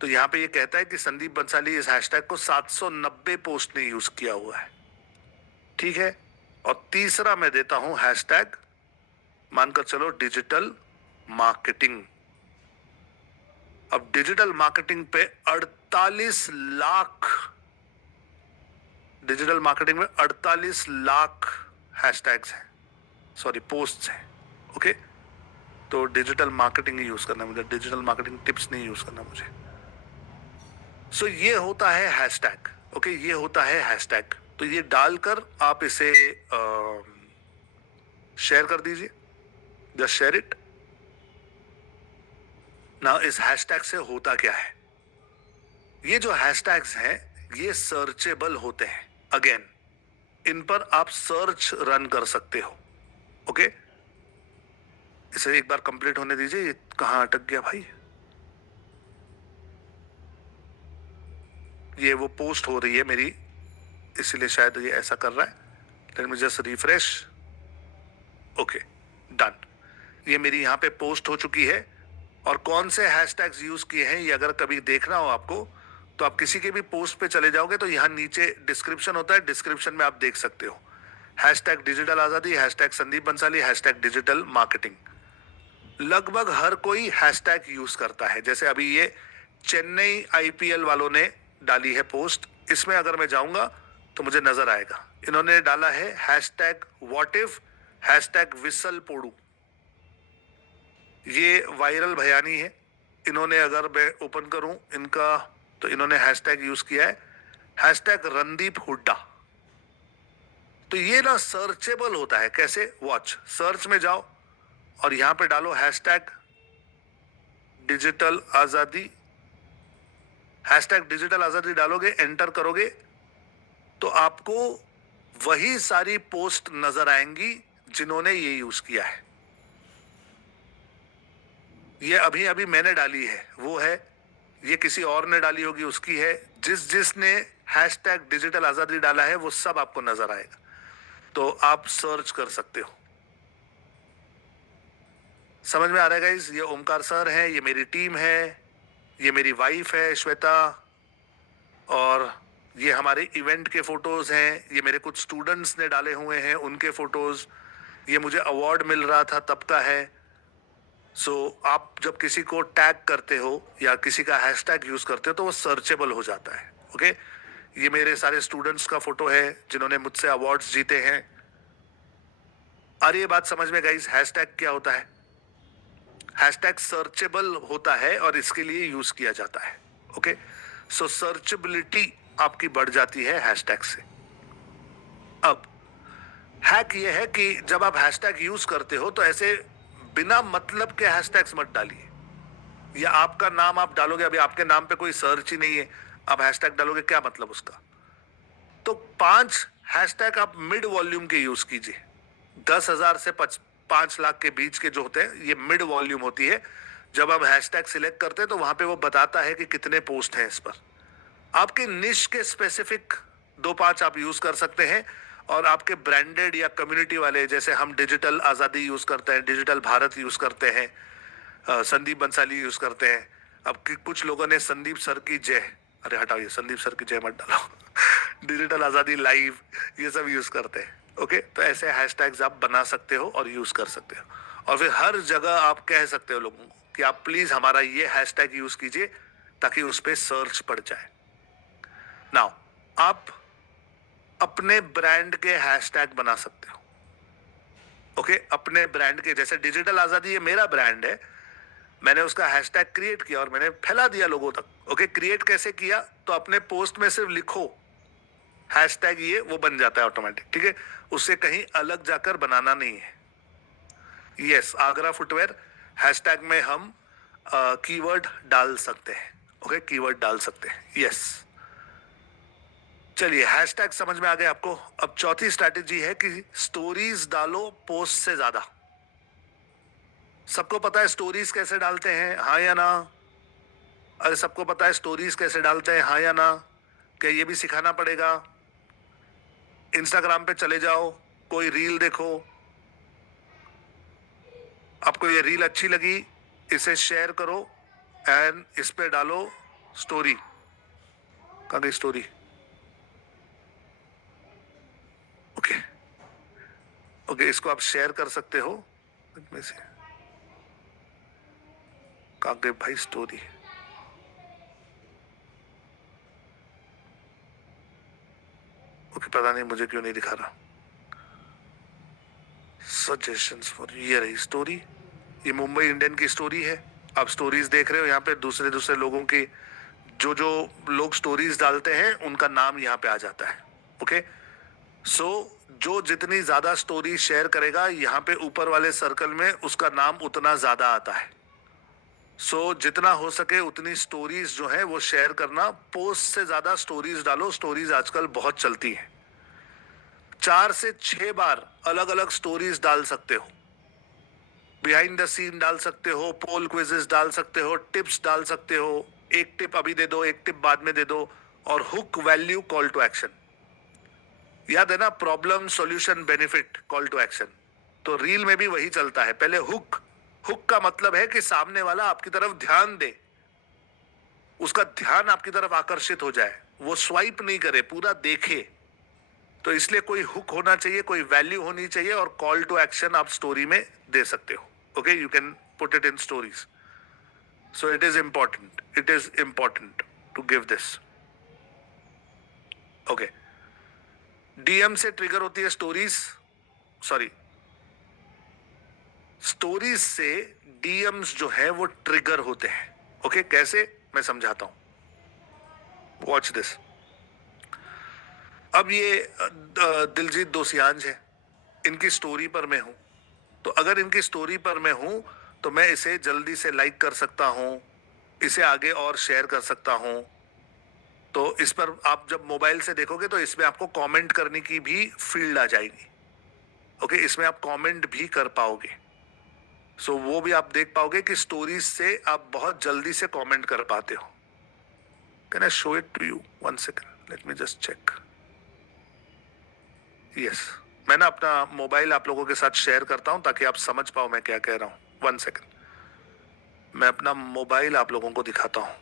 तो यहां पे ये कहता है कि संदीप बंसाली इस हैशटैग को 790 पोस्ट ने यूज किया हुआ है। ठीक है, और तीसरा मैं देता हूं हैशटैग, मानकर चलो डिजिटल मार्केटिंग। अब डिजिटल मार्केटिंग पे 48 लाख, डिजिटल मार्केटिंग में 48 लाख हैशटैग्स हैं, सॉरी पोस्ट्स हैं। ओके, तो डिजिटल मार्केटिंग ही यूज करना है मुझे, डिजिटल मार्केटिंग टिप्स नहीं यूज करना मुझे। सो ये होता है हैशटैग। ओके, ये होता है हैशटैग। तो ये डालकर आप इसे शेयर कर दीजिए, जस्ट शेयर इट। ना इस हैशटैग से होता क्या है, ये जो हैशटैग्स हैं ये सर्चेबल होते हैं। अगेन, इन पर आप सर्च रन कर सकते हो। ओके, इसे एक बार कंप्लीट होने दीजिए। ये कहां अटक गया भाई? ये वो पोस्ट हो रही है मेरी, इसलिए शायद ये ऐसा कर रहा है। Late me just refresh. Okay, done. ये मेरी यहाँ पे पोस्ट हो चुकी है। और कौन से हैशटैग्स यूज किए हैं ये अगर कभी देखना हो आपको तो आप किसी के भी पोस्ट पे चले जाओगे तो यहाँ नीचे डिस्क्रिप्शन होता है, डिस्क्रिप्शन में आप देख सकते हो हैशटैग डिजिटल आजादी, hashtag Sandeep Bansali, hashtag digital marketing. लगभग हर कोई हैशटैग यूज करता है। जैसे अभी ये चेन्नई आईपीएल वालों ने डाली है पोस्ट, इसमें अगर मैं जाऊंगा तो मुझे नजर आएगा इन्होंने डाला है hashtag what if, hashtag whistle पोडू। ये वायरल भयानी है। इन्होंने अगर मैं ओपन करूं इनका तो इन्होंने हैशटैग यूज किया है हैशटैग रणदीप हुड्डा। तो ये ना सर्चेबल होता है। कैसे? वॉच, सर्च में जाओ और यहां पे डालो हैशटैग डिजिटल आजादी, हैशटैग डिजिटल आजादी डालोगे, एंटर करोगे तो आपको वही सारी पोस्ट नजर आएंगी जिन्होंने ये यूज किया है। ये अभी अभी मैंने डाली है वो है, ये किसी और ने डाली होगी उसकी है, जिसने हैशटैग डिजिटल आजादी डाला है वो सब आपको नजर आएगा। तो आप सर्च कर सकते हो। समझ में आ रहा है गाइस? ये ओमकार सर हैं, ये मेरी टीम है, ये मेरी वाइफ है श्वेता, और ये हमारे इवेंट के फोटोज हैं, ये मेरे कुछ स्टूडेंट्स ने डाले हुए हैं उनके फोटोज, ये मुझे अवार्ड मिल रहा था तब का है। सो आप जब किसी को टैग करते हो या किसी का हैशटैग यूज करते हो तो वो सर्चेबल हो जाता है। ओके, ये मेरे सारे स्टूडेंट्स का फोटो है जिन्होंने मुझसे अवार्ड्स जीते हैं। अरे ये बात समझ में गाइस, हैशटैग क्या होता है? हैशटैग सर्चेबल होता है और इसके लिए यूज किया जाता है। ओके, सो सर्चेबिलिटी आपकी बढ़ जाती है हैशटैग से। अब हैक ये है कि जब आप हैशटैग यूज करते हो तो ऐसे बिना मतलब के हैशटैग्स मत डालिए। या आपका नाम आप डालोगे, अभी आपके नाम पे कोई सर्च ही नहीं है, आप हैशटैग डालोगे, क्या मतलब उसका? तो 5 हैशटैग आप मिड वॉल्यूम के यूज कीजिए। 10,000 से 5 लाख के बीच के जो होते हैं ये मिड वॉल्यूम होती है। जब आप हैशटैग सिलेक्ट करते हैं तो वहां पे वो बताता है कि कितने पोस्ट हैं इस पर। आपके निश के स्पेसिफिक 2-5 आप यूज कर सकते हैं, और आपके ब्रांडेड या कम्युनिटी वाले, जैसे हम डिजिटल आजादी यूज करते हैं, डिजिटल भारत यूज करते हैं, संदीप बंसाली यूज करते हैं। अब कुछ लोगों ने संदीप सर की जय, अरे हटाओ ये संदीप सर की जय मत डालो डिजिटल आजादी लाइव, ये सब यूज करते हैं। ओके, तो ऐसे हैशटैग्स आप बना सकते हो और यूज कर सकते हो, और फिर हर जगह आप कह सकते हो लोगों को कि आप प्लीज हमारा ये हैशटैग यूज कीजिए ताकि उस पर सर्च पड़ जाए। नाउ आप अपने ब्रांड के हैशटैग बना सकते हो। ओके, अपने ब्रांड के, जैसे डिजिटल आजादी ये मेरा ब्रांड है, मैंने उसका हैशटैग क्रिएट किया और मैंने फैला दिया लोगों तक। ओके, क्रिएट कैसे किया? तो अपने पोस्ट में सिर्फ लिखो हैशटैग, ये वो बन जाता है ऑटोमेटिक। ठीक है, उससे कहीं अलग जाकर बनाना नहीं है। यस, आगरा फुटवेयर हैशटैग में हम कीवर्ड डाल सकते हैं। ओके, कीवर्ड डाल सकते हैं। यस, चलिए हैशटैग समझ में आ गए आपको। अब चौथी स्ट्रैटेजी है कि स्टोरीज डालो पोस्ट से ज्यादा। सबको पता है स्टोरीज कैसे डालते हैं, हाँ या ना? अरे सबको पता है स्टोरीज कैसे डालते हैं, हाँ या ना? क्या ये भी सिखाना पड़ेगा? इंस्टाग्राम पे चले जाओ, कोई रील देखो, आपको ये रील अच्छी लगी, इसे शेयर करो एंड इस पे डालो स्टोरी। कहाँ गई स्टोरी? ओके ओके, इसको आप शेयर कर सकते हो में से। कहाँ गई भाई स्टोरी? ओके, पता नहीं मुझे क्यों नहीं दिखा रहा। सजेशंस फॉर, ये रही स्टोरी, ये मुंबई इंडियन की स्टोरी है। आप स्टोरीज देख रहे हो, यहाँ पे दूसरे दूसरे लोगों की, जो जो लोग स्टोरीज डालते हैं उनका नाम यहाँ पे आ जाता है। ओके, सो जो जितनी ज्यादा स्टोरी शेयर करेगा यहाँ पे ऊपर वाले सर्कल में उसका नाम उतना ज्यादा आता है। सो जितना हो सके उतनी स्टोरीज जो है वो शेयर करना। पोस्ट से ज्यादा स्टोरीज डालो, स्टोरीज आजकल बहुत चलती हैं। 4 से 6 बार अलग अलग स्टोरीज डाल सकते हो, बिहाइंड द सीन डाल सकते हो, पोल क्विजेस डाल सकते हो, टिप्स डाल सकते हो, एक टिप अभी दे दो, एक टिप बाद में दे दो, और hook, value, call to action. याद है ना, problem solution benefit call to action. तो रील में भी वही चलता है, पहले हुक। हुक का मतलब है कि सामने वाला आपकी तरफ ध्यान दे, उसका ध्यान आपकी तरफ आकर्षित हो जाए, वो स्वाइप नहीं करे, पूरा देखे। तो इसलिए कोई हुक होना चाहिए, कोई वैल्यू होनी चाहिए, और कॉल टू एक्शन आप स्टोरी में दे सकते हो। Okay, you can put it in stories. So it is important to give this. Okay, DM से ट्रिगर होती है स्टोरीज, सॉरी, स्टोरीज से डीएम्स जो है वो ट्रिगर होते हैं। ओके, कैसे, मैं समझाता हूं, वॉच दिस। अब ये दिलजीत दोसियांज है, इनकी स्टोरी पर मैं हूं, तो अगर इनकी स्टोरी पर मैं हूं तो मैं इसे जल्दी से लाइक कर सकता हूं, इसे आगे और शेयर कर सकता हूं। तो इस पर आप जब मोबाइल से देखोगे तो इसमें आपको कमेंट करने की भी फील्ड आ जाएगी। ओके, इसमें आप कमेंट भी कर पाओगे। सो वो भी आप देख पाओगे कि स्टोरीज से आप बहुत जल्दी से कमेंट कर पाते हो। Can I show it to you? One second, let me just check. Yes, मैं ना अपना मोबाइल आप लोगों के साथ शेयर करता हूं ताकि आप समझ पाओ मैं क्या कह रहा हूं। वन सेकेंड, मैं अपना मोबाइल आप लोगों को दिखाता हूं।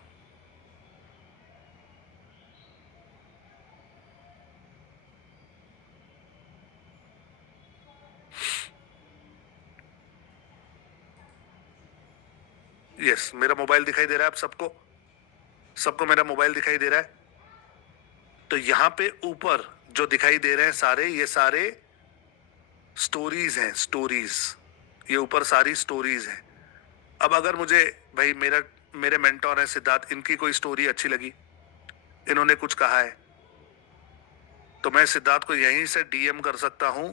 यस, मेरा मोबाइल दिखाई दे रहा है आप सबको? सबको मेरा मोबाइल दिखाई दे रहा है? तो यहां पे ऊपर जो दिखाई दे रहे हैं सारे, ये सारे स्टोरीज हैं, स्टोरीज। ये ऊपर सारी स्टोरीज हैं। अब अगर मुझे, भाई मेरे मेंटोर हैं सिद्धार्थ, इनकी कोई स्टोरी अच्छी लगी, इन्होंने कुछ कहा है, तो मैं सिद्धार्थ को यहीं से डीएम कर सकता हूं,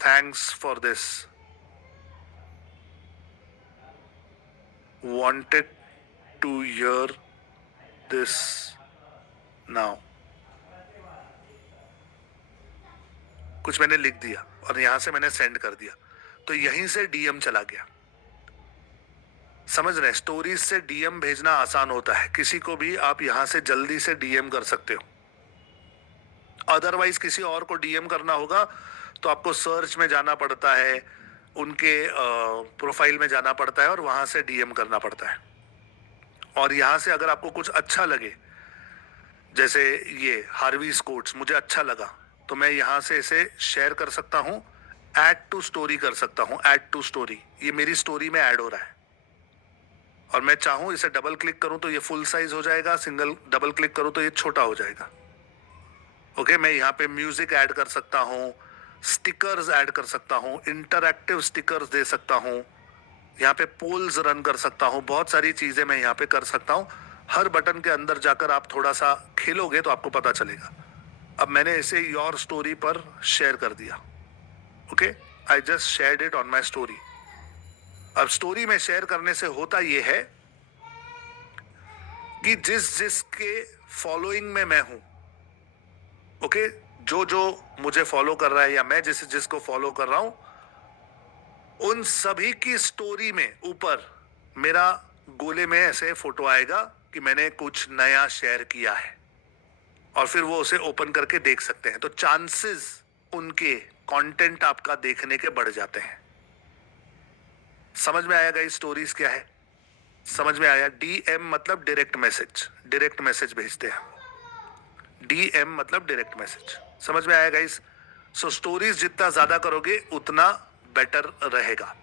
thanks for this, wanted to hear this now. कुछ मैंने लिख दिया और यहां से मैंने सेंड कर दिया, तो यहीं से डीएम चला गया। समझ रहे हैं? स्टोरीज से डीएम भेजना आसान होता है, किसी को भी आप यहां से जल्दी से डीएम कर सकते हो। अदरवाइज किसी और को डीएम करना होगा तो आपको सर्च में जाना पड़ता है, उनके प्रोफाइल में जाना पड़ता है और वहां से डीएम करना पड़ता है। और यहां से अगर आपको कुछ अच्छा लगे, जैसे ये हार्वीज कोट्स मुझे अच्छा लगा, तो मैं यहां से इसे शेयर कर सकता हूं, ऐड टू स्टोरी कर सकता हूं। ऐड टू स्टोरी, ये मेरी स्टोरी में ऐड हो रहा है, और मैं चाहूं इसे डबल क्लिक करूं तो ये फुल साइज हो जाएगा, सिंगल डबल क्लिक करूं तो ये छोटा हो जाएगा। ओके, मैं यहाँ पे म्यूजिक ऐड कर सकता हूँ, स्टिकर्स ऐड कर सकता हूँ, इंटरैक्टिव स्टिकर्स दे सकता हूँ, यहाँ पे पोल्स रन कर सकता हूँ, बहुत सारी चीजें मैं यहाँ पे कर सकता हूँ। हर बटन के अंदर जाकर आप थोड़ा सा खेलोगे तो आपको पता चलेगा। अब मैंने इसे योर स्टोरी पर शेयर कर दिया। Okay, I just shared it on my story. अब स्टोरी में शेयर करने से होता यह है कि जिस जिसके फॉलोइंग में मैं हूं, ओके, जो जो मुझे फॉलो कर रहा है या मैं जिसको फॉलो कर रहा हूं, उन सभी की स्टोरी में ऊपर मेरा गोले में ऐसे फोटो आएगा कि मैंने कुछ नया शेयर किया है, और फिर वो उसे ओपन करके देख सकते हैं। तो चांसेस उनके कंटेंट आपका देखने के बढ़ जाते हैं। समझ में आया गाइस स्टोरीज क्या है? समझ में आया? डीएम मतलब डायरेक्ट मैसेज, डायरेक्ट मैसेज भेजते हैं। डीएम मतलब डायरेक्ट मैसेज। समझ में आया गाइस? सो स्टोरीज जितना ज्यादा करोगे उतना बेटर रहेगा।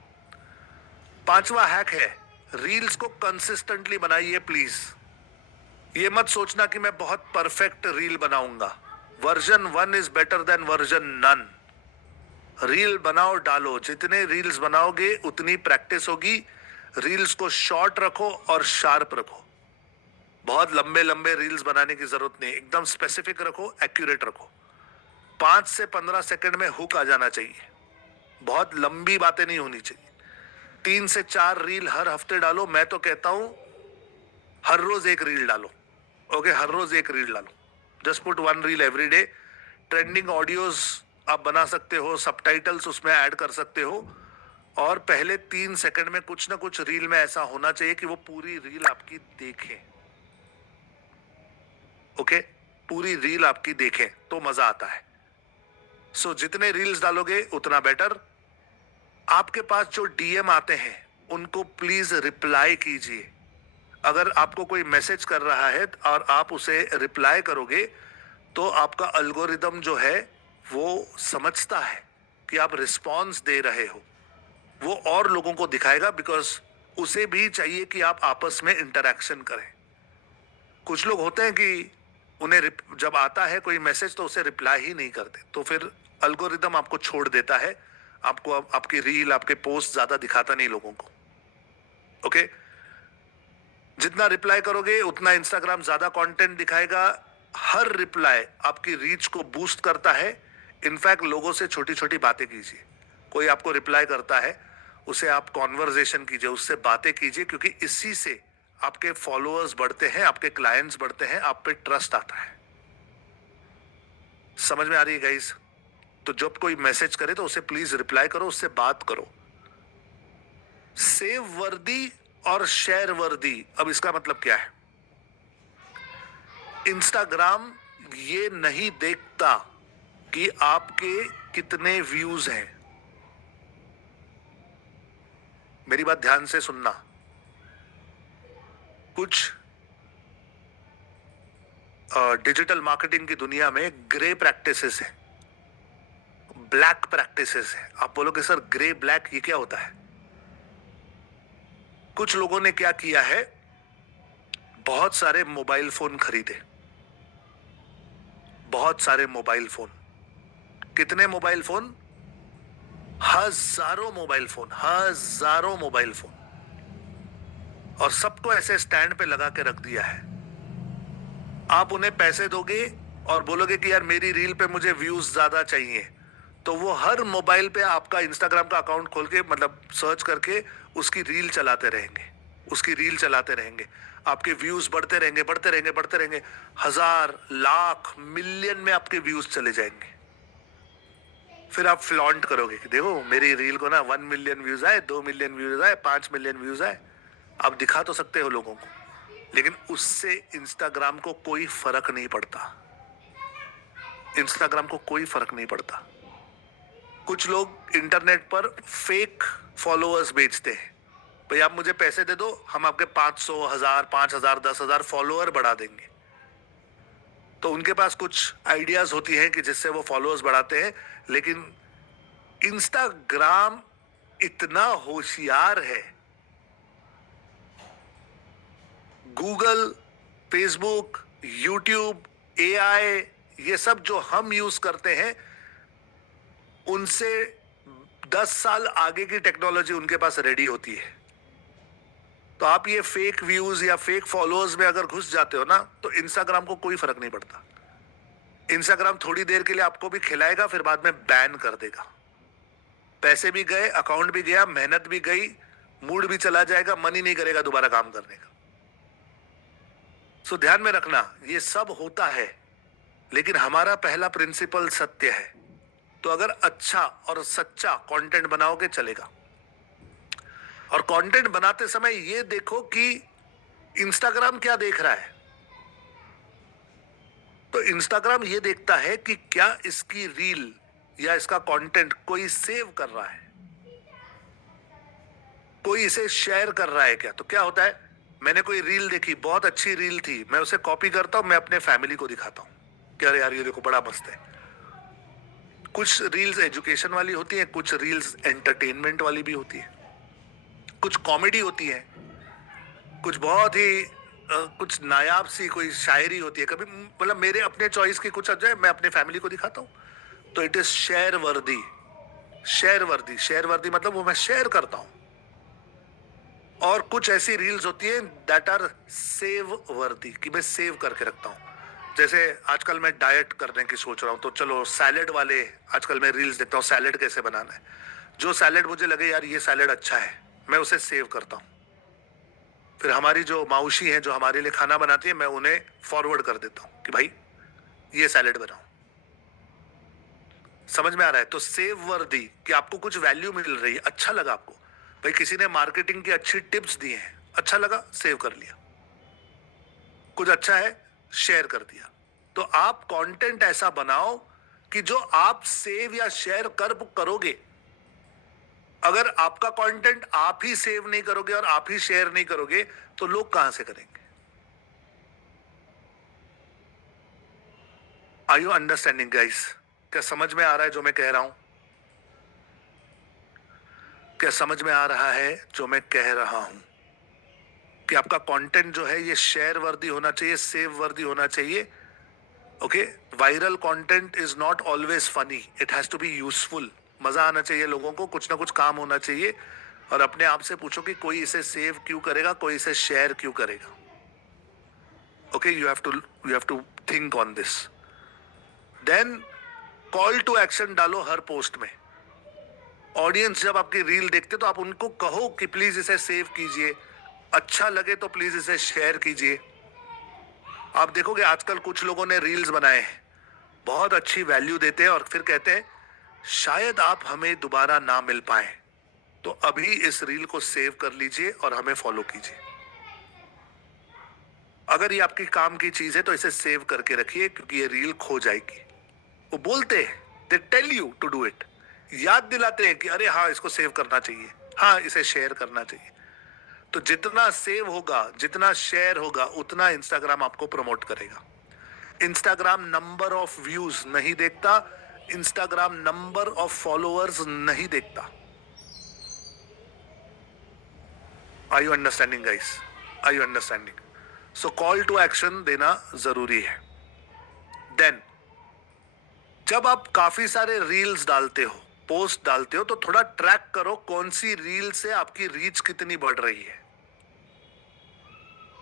पांचवा हैक है, रील्स को कंसिस्टेंटली बनाइए प्लीज। ये मत सोचना कि मैं बहुत परफेक्ट रील बनाऊंगा। Version 1 is better than version none. Reel बनाओ, डालो, जितने रील्स बनाओगे उतनी प्रैक्टिस होगी। रील्स को शॉर्ट रखो और शार्प रखो। बहुत लंबे लंबे रील्स बनाने की जरूरत नहीं, एकदम स्पेसिफिक रखो, एक्यूरेट रखो। 5 से 15 सेकंड में हुक आ जाना चाहिए, बहुत लंबी बातें नहीं होनी चाहिए। 3 से 4 रील हर हफ्ते डालो। मैं तो कहता हूं हर रोज एक रील डालो। ओके, हर रोज एक रील डालो। Just put 1 reel every day. Trending audios आप बना सकते हो, सबटाइटल्स उसमें ऐड कर सकते हो, और पहले 3 सेकंड में कुछ ना कुछ रील में ऐसा होना चाहिए कि वो पूरी रील आपकी देखें। ओके, पूरी रील आपकी देखें तो मजा आता है। सो जितने रील्स डालोगे उतना बेटर। आपके पास जो डीएम आते हैं उनको प्लीज रिप्लाई कीजिए। अगर आपको कोई मैसेज कर रहा है और आप उसे रिप्लाई करोगे तो आपका अल्गोरिदम जो है वो समझता है कि आप रिस्पॉन्स दे रहे हो, वो और लोगों को दिखाएगा, बिकॉज उसे भी चाहिए कि आप आपस में इंटरेक्शन करें। कुछ लोग होते हैं कि उन्हें जब आता है कोई मैसेज तो उसे रिप्लाई ही नहीं करते, तो फिर अल्गोरिदम आपको छोड़ देता है, आपको आपकी रील, आपके पोस्ट ज्यादा दिखाता नहीं लोगों को। ओके, जितना रिप्लाई करोगे उतना इंस्टाग्राम ज्यादा कंटेंट दिखाएगा। हर रिप्लाई आपकी रीच को बूस्ट करता है। इनफैक्ट लोगों से छोटी छोटी बातें कीजिए। कोई आपको रिप्लाई करता है, उसे आप कॉन्वर्जेशन कीजिए, उससे बातें कीजिए, क्योंकि इसी से आपके फॉलोअर्स बढ़ते हैं, आपके क्लाइंट्स बढ़ते हैं, आप पे ट्रस्ट आता है। समझ में आ रही है गाइस? तो जब कोई मैसेज करे तो उसे प्लीज रिप्लाई करो, उससे बात करो। सेव वर्दी और शेयर वर्दी, अब इसका मतलब क्या है? इंस्टाग्राम ये नहीं देखता कि आपके कितने व्यूज हैं। मेरी बात ध्यान से सुनना। कुछ डिजिटल मार्केटिंग की दुनिया में ग्रे प्रैक्टिसेस है, ब्लैक प्रैक्टिसेस है। आप बोलोगे सर ग्रे ब्लैक ये क्या होता है? कुछ लोगों ने क्या किया है, बहुत सारे मोबाइल फोन खरीदे, बहुत सारे मोबाइल फोन। कितने मोबाइल फोन? हजारों मोबाइल फोन, हजारों मोबाइल फोन, और सबको ऐसे स्टैंड पे लगा के रख दिया है। आप उन्हें पैसे दोगे और बोलोगे कि यार मेरी रील पे मुझे व्यूज ज्यादा चाहिए, तो वो हर मोबाइल पे आपका इंस्टाग्राम का अकाउंट खोल के, मतलब सर्च करके उसकी रील चलाते रहेंगे, उसकी रील चलाते रहेंगे। आपके व्यूज बढ़ते रहेंगे, बढ़ते रहेंगे, बढ़ते रहेंगे। हजार, लाख, मिलियन में आपके व्यूज चले जाएंगे। फिर आप फ्लॉन्ट करोगे कि देखो मेरी रील को ना 1 मिलियन व्यूज आए, 2 मिलियन व्यूज आए, 5 मिलियन व्यूज आए। आप दिखा तो सकते हो लोगों को, लेकिन उससे इंस्टाग्राम को कोई फर्क नहीं पड़ता। इंस्टाग्राम को कोई फर्क नहीं पड़ता। कुछ लोग इंटरनेट पर फेक फॉलोअर्स बेचते हैं। भाई आप मुझे पैसे दे दो, हम आपके 500, 1000, 5000, 10,000 फॉलोअर बढ़ा देंगे। तो उनके पास कुछ आइडियाज होती हैं कि जिससे वो फॉलोअर्स बढ़ाते हैं, लेकिन इंस्टाग्राम इतना होशियार है। गूगल, फेसबुक, यूट्यूब, एआई, ये सब जो हम यूज करते हैं, उनसे 10 साल आगे की टेक्नोलॉजी उनके पास रेडी होती है। तो आप ये फेक व्यूज या फेक फॉलोअर्स में अगर घुस जाते हो ना, तो इंस्टाग्राम को कोई फर्क नहीं पड़ता। इंस्टाग्राम थोड़ी देर के लिए आपको भी खिलाएगा, फिर बाद में बैन कर देगा। पैसे भी गए, अकाउंट भी गया, मेहनत भी गई, मूड भी चला जाएगा, मन ही नहीं करेगा दोबारा काम करने का। सो ध्यान में रखना, ये सब होता है, लेकिन हमारा पहला प्रिंसिपल सत्य है। तो अगर अच्छा और सच्चा कंटेंट बनाओगे चलेगा। और कंटेंट बनाते समय ये देखो कि इंस्टाग्राम क्या देख रहा है। तो इंस्टाग्राम ये देखता है कि क्या इसकी रील या इसका कंटेंट कोई सेव कर रहा है, कोई इसे शेयर कर रहा है क्या। तो क्या होता है, मैंने कोई रील देखी, बहुत अच्छी रील थी, मैं उसे कॉपी करता हूं, मैं अपने फैमिली को दिखाता हूं कि अरे यार ये देखो बड़ा मस्त है। कुछ रील्स एजुकेशन वाली होती हैं, कुछ रील्स एंटरटेनमेंट वाली भी होती है, कुछ कॉमेडी होती है, कुछ बहुत ही कुछ नायाब सी कोई शायरी होती है। कभी मतलब मेरे अपने चॉइस की कुछ जो है मैं अपने फैमिली को दिखाता हूं, तो इट इज शेयर वर्दी। शेयर वर्दी, शेयर वर्दी मतलब वो मैं शेयर करता हूं। और कुछ ऐसी रील्स होती है दैट आर सेव वर्दी, कि मैं सेव करके रखता हूं। जैसे आजकल मैं डाइट करने की सोच रहा हूं, तो चलो सैलेड वाले आजकल मैं रील्स देखता हूं, सैलेड कैसे बनाना है। जो सैलेड मुझे लगे यार ये सैलेड अच्छा है, मैं उसे सेव करता हूं। फिर हमारी जो माउशी हैं जो हमारे लिए खाना बनाती है, मैं उन्हें फॉरवर्ड कर देता हूं कि भाई ये सैलेड बनाओ। समझ में आ रहा है? तो सेव वर्दी, कि आपको कुछ वैल्यू मिल रही है, अच्छा लगा आपको, भाई किसी ने मार्केटिंग की अच्छी टिप्स दी हैं, अच्छा लगा, सेव कर लिया। कुछ अच्छा है, शेयर कर दिया। तो आप कंटेंट ऐसा बनाओ कि जो आप सेव या शेयर कर करोगे अगर आपका कंटेंट आप ही सेव नहीं करोगे और आप ही शेयर नहीं करोगे तो लोग कहां से करेंगे? Are you understanding guys? क्या समझ में आ रहा है जो मैं कह रहा हूं? क्या समझ में आ रहा है जो मैं कह रहा हूं कि आपका कंटेंट जो है ये शेयर वर्दी होना चाहिए, सेव वर्दी होना चाहिए। Okay, viral content is not always funny, it has to be useful. मजा आना चाहिए लोगों को, कुछ ना कुछ काम होना चाहिए। और अपने आप से पूछो कि कोई इसे सेव क्यों करेगा, कोई इसे शेयर क्यों करेगा। Okay, you have to think on this. Then call to action डालो हर पोस्ट में। ऑडियंस जब आपकी रील देखते तो आप उनको कहो कि प्लीज इसे सेव कीजिए, अच्छा लगे तो प्लीज इसे शेयर कीजिए। आप देखोगे आजकल कुछ लोगों ने रील्स बनाए हैं, बहुत अच्छी वैल्यू देते हैं और फिर कहते हैं शायद आप हमें दोबारा ना मिल पाए, तो अभी इस रील को सेव कर लीजिए और हमें फॉलो कीजिए। अगर ये आपकी काम की चीज है तो इसे सेव करके रखिए, क्योंकि ये रील खो जाएगी। वो बोलते हैं, they tell you to do it, याद दिलाते हैं कि अरे हाँ इसको सेव करना चाहिए, हाँ इसे शेयर करना चाहिए। तो जितना सेव होगा, जितना शेयर होगा, उतना इंस्टाग्राम आपको प्रमोट करेगा। इंस्टाग्राम नंबर ऑफ व्यूज नहीं देखता, इंस्टाग्राम नंबर ऑफ फॉलोअर्स नहीं देखता। Are you understanding guys? Are you understanding? So call to action देना जरूरी है। देन जब आप काफी सारे रील्स डालते हो, पोस्ट डालते हो, तो थोड़ा ट्रैक करो कौन सी रील से आपकी रीच कितनी बढ़ रही है।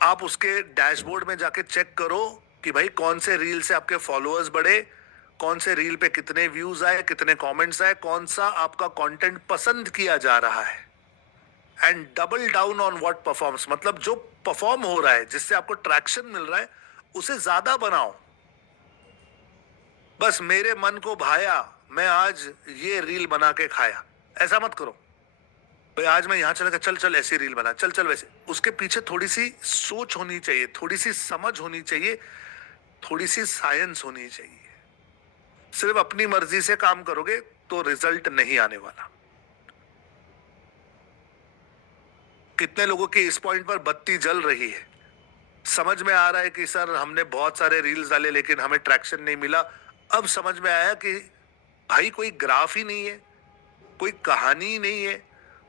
आप उसके डैशबोर्ड में जाके चेक करो कि भाई कौन से रील से आपके फॉलोअर्स बढ़े, कौन से रील पे कितने व्यूज आए, कितने कमेंट्स आए, कौन सा आपका कंटेंट पसंद किया जा रहा है। And double down on what performs, मतलब जो परफॉर्म हो रहा है, जिससे आपको ट्रैक्शन मिल रहा है, उसे ज्यादा बनाओ। बस मेरे मन को भाया, मैं आज ये रील बना के खाया, ऐसा मत करो। भाई आज मैं यहां चला गया, चल चल ऐसी रील बना, चल चल वैसे। उसके पीछे थोड़ी सी सोच होनी चाहिए, थोड़ी सी समझ होनी चाहिए, थोड़ी सी साइंस होनी चाहिए। सिर्फ अपनी मर्जी से काम करोगे तो रिजल्ट नहीं आने वाला। कितने लोगों की इस पॉइंट पर बत्ती जल रही है, समझ में आ रहा है कि सर हमने बहुत सारे रील्स डाले लेकिन हमें ट्रैक्शन नहीं मिला। अब समझ में आया कि भाई कोई ग्राफ ही नहीं है, कोई कहानी ही नहीं है।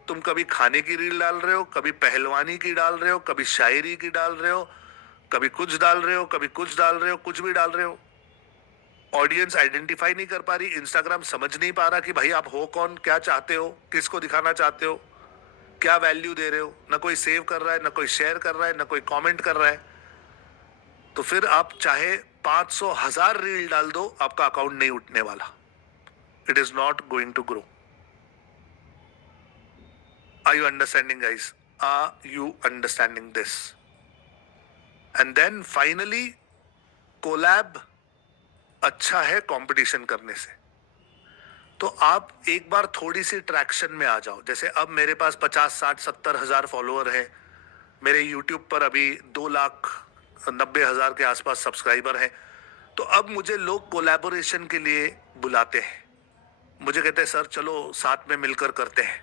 तुम कभी खाने की रील डाल रहे हो, कभी पहलवानी की डाल रहे हो, कभी शायरी की डाल रहे हो, कभी कुछ डाल रहे हो, कभी कुछ डाल रहे हो, कुछ भी डाल रहे हो। ऑडियंस आइडेंटिफाई नहीं कर पा रही, इंस्टाग्राम समझ नहीं पा रहा कि भाई आप हो कौन, क्या चाहते हो, किसको दिखाना चाहते हो, क्या वैल्यू दे रहे हो। ना कोई सेव कर रहा है, ना कोई शेयर कर रहा है, ना कोई कमेंट कर रहा है। तो फिर आप चाहे 500,000 रील डाल दो, आपका अकाउंट नहीं उठने वाला। It is not going to grow. Are you understanding, guys? Are you understanding this? And then finally, collab अच्छा है कंपटीशन करने से। तो आप एक बार थोड़ी सी ट्रैक्शन में आ जाओ। जैसे अब मेरे पास 50, 60, 70,000 फॉलोअर हैं। मेरे यूट्यूब पर अभी 2,90,000 के आसपास सब्सक्राइबर हैं। तो अब मुझे लोग कोलैबोरेशन के लिए बुलाते हैं। मुझे कहते हैं सर चलो साथ में मिलकर करते हैं,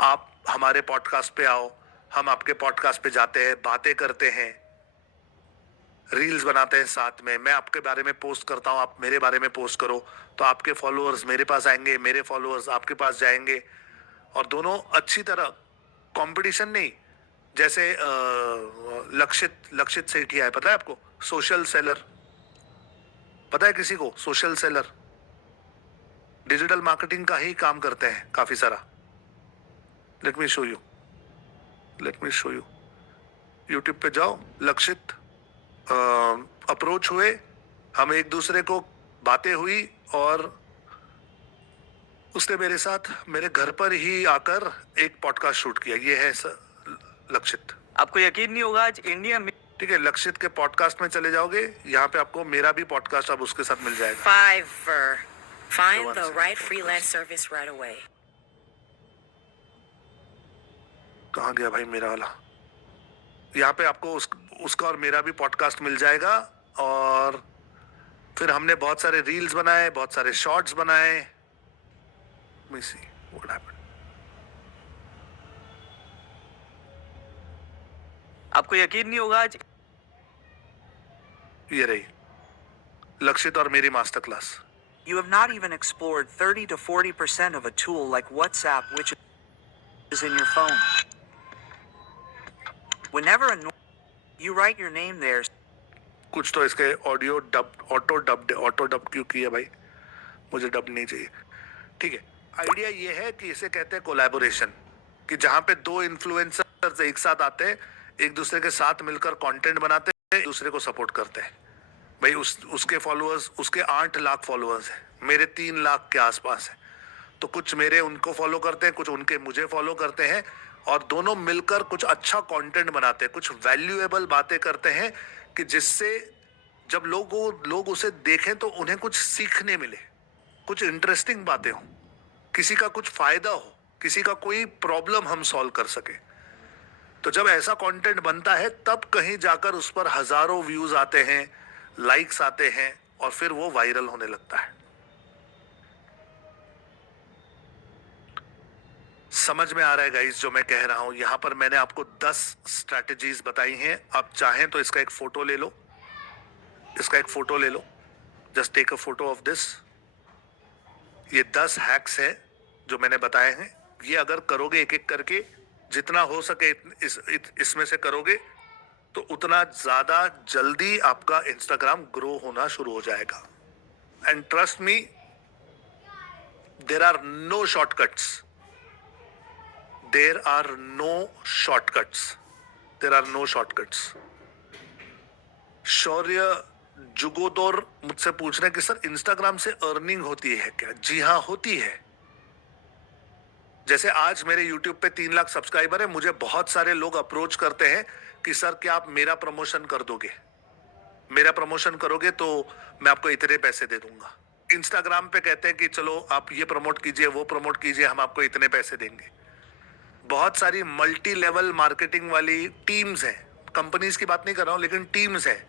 आप हमारे पॉडकास्ट पे आओ, हम आपके पॉडकास्ट पे जाते हैं, बातें करते हैं, रील्स बनाते हैं साथ में, मैं आपके बारे में पोस्ट करता हूँ, आप मेरे बारे में पोस्ट करो, तो आपके फॉलोअर्स मेरे पास आएंगे, मेरे फॉलोअर्स आपके पास जाएंगे, और दोनों अच्छी तरह, कंपटीशन नहीं। जैसे लक्षित सेठी है, पता है आपको, सोशल सेलर, पता है किसी को? सोशल सेलर डिजिटल मार्केटिंग का ही काम करते हैं काफी सारा। Let me show you, let me show you. YouTube पे जाओ, लक्षित अप्रोच हुए, हम एक दूसरे को बातें हुई, और उसने मेरे साथ मेरे घर पर ही आकर एक पॉडकास्ट शूट किया। ये है लक्षित। आपको यकीन नहीं होगा, आज इंडिया में ठीक है, लक्षित के पॉडकास्ट में चले जाओगे, यहाँ पे आपको मेरा भी पॉडकास्ट अब उसके साथ मिल जाएगा। Fiverr. Find the right freelance service right away. कहाँ गया भाई मेरा वाला? यहाँ पे आपको उसका और मेरा भी पॉडकास्ट मिल जाएगा। और फिर हमने बहुत सारे रील्स बनाए, बहुत सारे शॉर्ट्स बनाए। Let me see what happened. आपको यकीन नहीं होगा आज ये रही लक्षित और मेरी master class. You have not even explored 30 to 40% of a tool like WhatsApp, which is in your phone. Whenever you write your name there. कुछ तो इसके ऑडियो डब ऑटो डब क्यों किया भाई, मुझे डब नहीं चाहिए। ठीक है, आइडिया ये है कि इसे कहते हैं कोलैबोरेशन, कि जहां पे दो इन्फ्लुएंसर्स एक साथ आते हैं, एक दूसरे के साथ मिलकर कंटेंट बनाते हैं, एक दूसरे को सपोर्ट करते हैं। भाई उसके फॉलोअर्स, उसके 8 लाख फॉलोअर्स हैं, मेरे 3 लाख के आसपास हैं, तो कुछ मेरे उनको फॉलो करते हैं, कुछ उनके मुझे फॉलो करते हैं, और दोनों मिलकर कुछ अच्छा कंटेंट बनाते हैं, कुछ वैल्यूएबल बातें करते हैं कि जिससे जब लोग उसे देखें तो उन्हें कुछ सीखने मिले, कुछ इंटरेस्टिंग बातें हो, किसी का कुछ फायदा हो, किसी का कोई प्रॉब्लम हम सॉल्व कर सके। तो जब ऐसा कंटेंट बनता है तब कहीं जाकर उस पर हजारों व्यूज आते हैं, लाइक्स आते हैं, और फिर वो वायरल होने लगता है। समझ में आ रहा है गाइस जो मैं कह रहा हूं? यहां पर मैंने आपको 10 स्ट्रैटेजीज बताई हैं। आप चाहें तो इसका एक फोटो ले लो, just take a photo of this. ये 10 हैक्स हैं जो मैंने बताए हैं। ये अगर करोगे एक एक करके, जितना हो सके इसमें से करोगे, तो उतना ज्यादा जल्दी आपका इंस्टाग्राम ग्रो होना शुरू हो जाएगा। And trust me, there are no shortcuts, there are no shortcuts. Shaurya जुगोदौर मुझसे पूछ रहे हैं कि सर इंस्टाग्राम से अर्निंग होती है क्या? जी हाँ, होती है। जैसे आज मेरे YouTube पे 3 लाख सब्सक्राइबर है, मुझे बहुत सारे लोग अप्रोच करते हैं कि सर क्या आप मेरा प्रमोशन कर दोगे, मेरा प्रमोशन करोगे तो मैं आपको इतने पैसे दे दूंगा। इंस्टाग्राम पे कहते हैं कि चलो आप ये प्रमोट कीजिए, वो प्रमोट कीजिए, हम आपको इतने पैसे देंगे। बहुत सारी मल्टी लेवल मार्केटिंग वाली टीम्स हैं, कंपनीज की बात नहीं कर रहा हूं, लेकिन टीम्स हैं,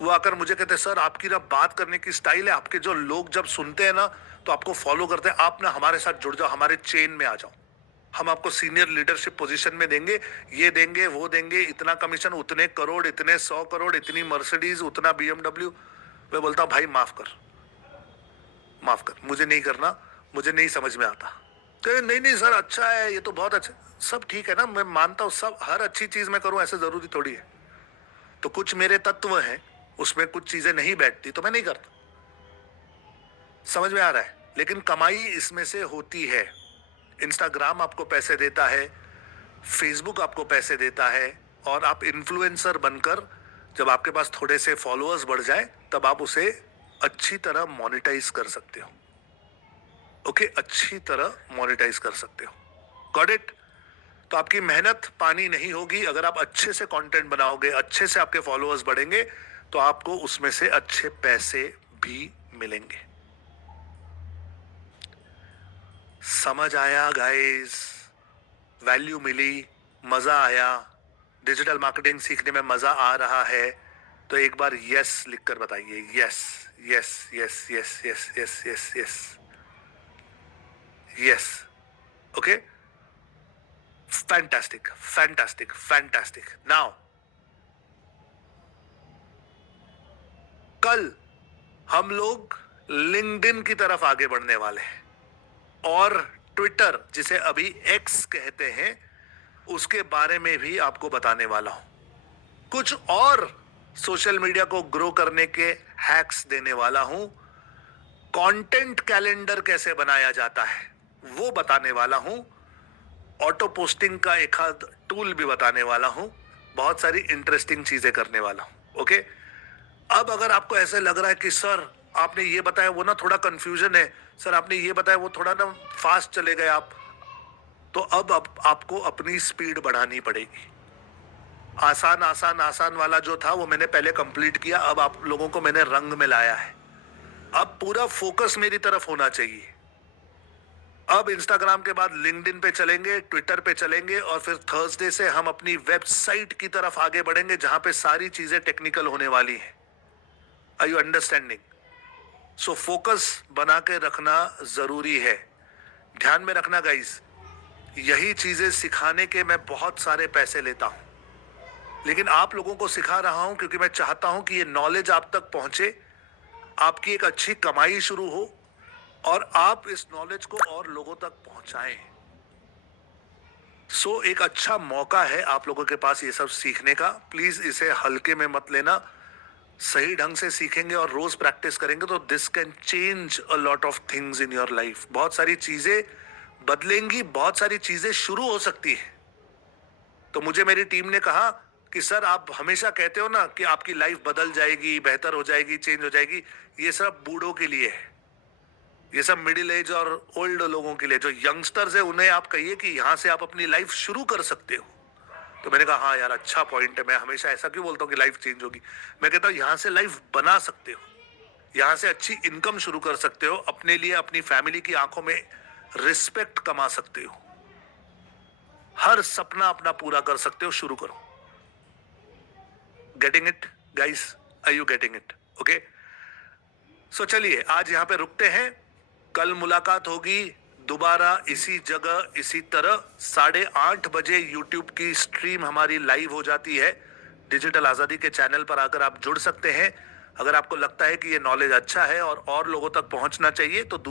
वो आकर मुझे कहते हैं सर आपकी ना बात करने की स्टाइल है, आपके जो लोग जब सुनते हैं ना तो आपको फॉलो करते हैं, आप ना हमारे साथ जुड़ जाओ, हमारे चेन में आ जाओ, हम आपको सीनियर लीडरशिप पोजीशन में देंगे, ये देंगे, वो देंगे, इतना कमीशन, उतने करोड़, इतने 100 करोड़, इतनी मर्सिडीज, उतना BMW। मैं बोलता हूं भाई माफ कर, मुझे नहीं करना, मुझे नहीं समझ में आता। तो नहीं सर अच्छा है, ये तो बहुत अच्छा, सब ठीक है ना, मैं मानता हूं, सब हर अच्छी चीज मैं करूं ऐसे जरूरी थोड़ी है। तो कुछ मेरे तत्व हैं, उसमें कुछ चीजें नहीं बैठती तो मैं नहीं करता। समझ में आ रहा है? लेकिन कमाई इसमें से होती है। इंस्टाग्राम आपको पैसे देता है, फेसबुक आपको पैसे देता है, और आप इन्फ्लुएंसर बनकर जब आपके पास थोड़े से फॉलोअर्स बढ़ जाए तब आप उसे अच्छी तरह मोनेटाइज कर सकते हो। ओके, अच्छी तरह मोनेटाइज कर सकते हो। Got it? तो आपकी मेहनत पानी नहीं होगी। अगर आप अच्छे से कंटेंट बनाओगे, अच्छे से आपके फॉलोअर्स बढ़ेंगे, तो आपको उसमें से अच्छे पैसे भी मिलेंगे। समझ आया गाइस? वैल्यू मिली, मजा आया, डिजिटल मार्केटिंग सीखने में मजा आ रहा है? तो एक बार यस लिखकर बताइए। Yes yes yes yes yes yes yes yes yes. Okay, fantastic fantastic fantastic. Now कल हम लोग लिंक्डइन की तरफ आगे बढ़ने वाले हैं, और ट्विटर, जिसे अभी एक्स कहते हैं, उसके बारे में भी आपको बताने वाला हूं। कुछ और सोशल मीडिया को ग्रो करने के हैक्स देने वाला हूं। कंटेंट कैलेंडर कैसे बनाया जाता है वो बताने वाला हूं। ऑटो पोस्टिंग का एक आध टूल भी बताने वाला हूं। बहुत सारी इंटरेस्टिंग चीजें करने वाला हूं। ओके, अब अगर आपको ऐसे लग रहा है कि सर आपने ये बताया वो ना थोड़ा कंफ्यूजन है, सर आपने ये बताया वो थोड़ा ना फास्ट चले गए आप, तो अब आपको अपनी स्पीड बढ़ानी पड़ेगी। आसान आसान आसान वाला जो था वो मैंने पहले कंप्लीट किया, अब आप लोगों को मैंने रंग में लाया है। अब पूरा फोकस मेरी तरफ होना चाहिए। अब इंस्टाग्राम के बाद लिंक्डइन पे चलेंगे, ट्विटर पे चलेंगे, और फिर थर्सडे से हम अपनी वेबसाइट की तरफ आगे बढ़ेंगे, जहां पे सारी चीजें टेक्निकल होने वाली हैं। Are you understanding? So focus बना के रखना जरूरी है। ध्यान में रखना गाइस, यही चीजें सिखाने के मैं बहुत सारे पैसे लेता हूं, लेकिन आप लोगों को सिखा रहा हूं क्योंकि मैं चाहता हूं कि ये नॉलेज आप तक पहुंचे, आपकी एक अच्छी कमाई शुरू हो और आप इस नॉलेज को और लोगों तक पहुंचाएं। सो एक अच्छा मौका है आप लोगों के पास ये सब सीखने का। प्लीज इसे हल्के में मत लेना। सही ढंग से सीखेंगे और रोज प्रैक्टिस करेंगे तो this can change a lot of things in your life. बहुत सारी चीजें बदलेंगी, बहुत सारी चीजें शुरू हो सकती है। तो मुझे मेरी टीम ने कहा कि सर आप हमेशा कहते हो ना कि आपकी लाइफ बदल जाएगी, बेहतर हो जाएगी, चेंज हो जाएगी। ये सब बूढ़ों के लिए है, ये सब मिडिल एज और ओल्ड लोगों के लिए। जो यंगस्टर्स है उन्हें आप कहिए कि यहां से आप अपनी लाइफ शुरू कर सकते हो। तो मैंने कहा हाँ यार, अच्छा पॉइंट है। मैं हमेशा ऐसा क्यों बोलता हूँ कि लाइफ चेंज होगी। मैं कहता हूँ यहां से लाइफ बना सकते हो, यहां से अच्छी इनकम शुरू कर सकते हो, अपने लिए अपनी फैमिली की आंखों में रिस्पेक्ट कमा सकते हो, हर सपना अपना पूरा कर सकते हो। शुरू करो। Getting it guys? Are you getting it? Okay, so चलिए आज यहां पे रुकते हैं। कल मुलाकात होगी दोबारा इसी जगह इसी तरह। 8:30 बजे यूट्यूब की स्ट्रीम हमारी लाइव हो जाती है। डिजिटल आजादी के चैनल पर आकर आप जुड़ सकते हैं। अगर आपको लगता है कि ये नॉलेज अच्छा है और लोगों तक पहुंचना चाहिए तो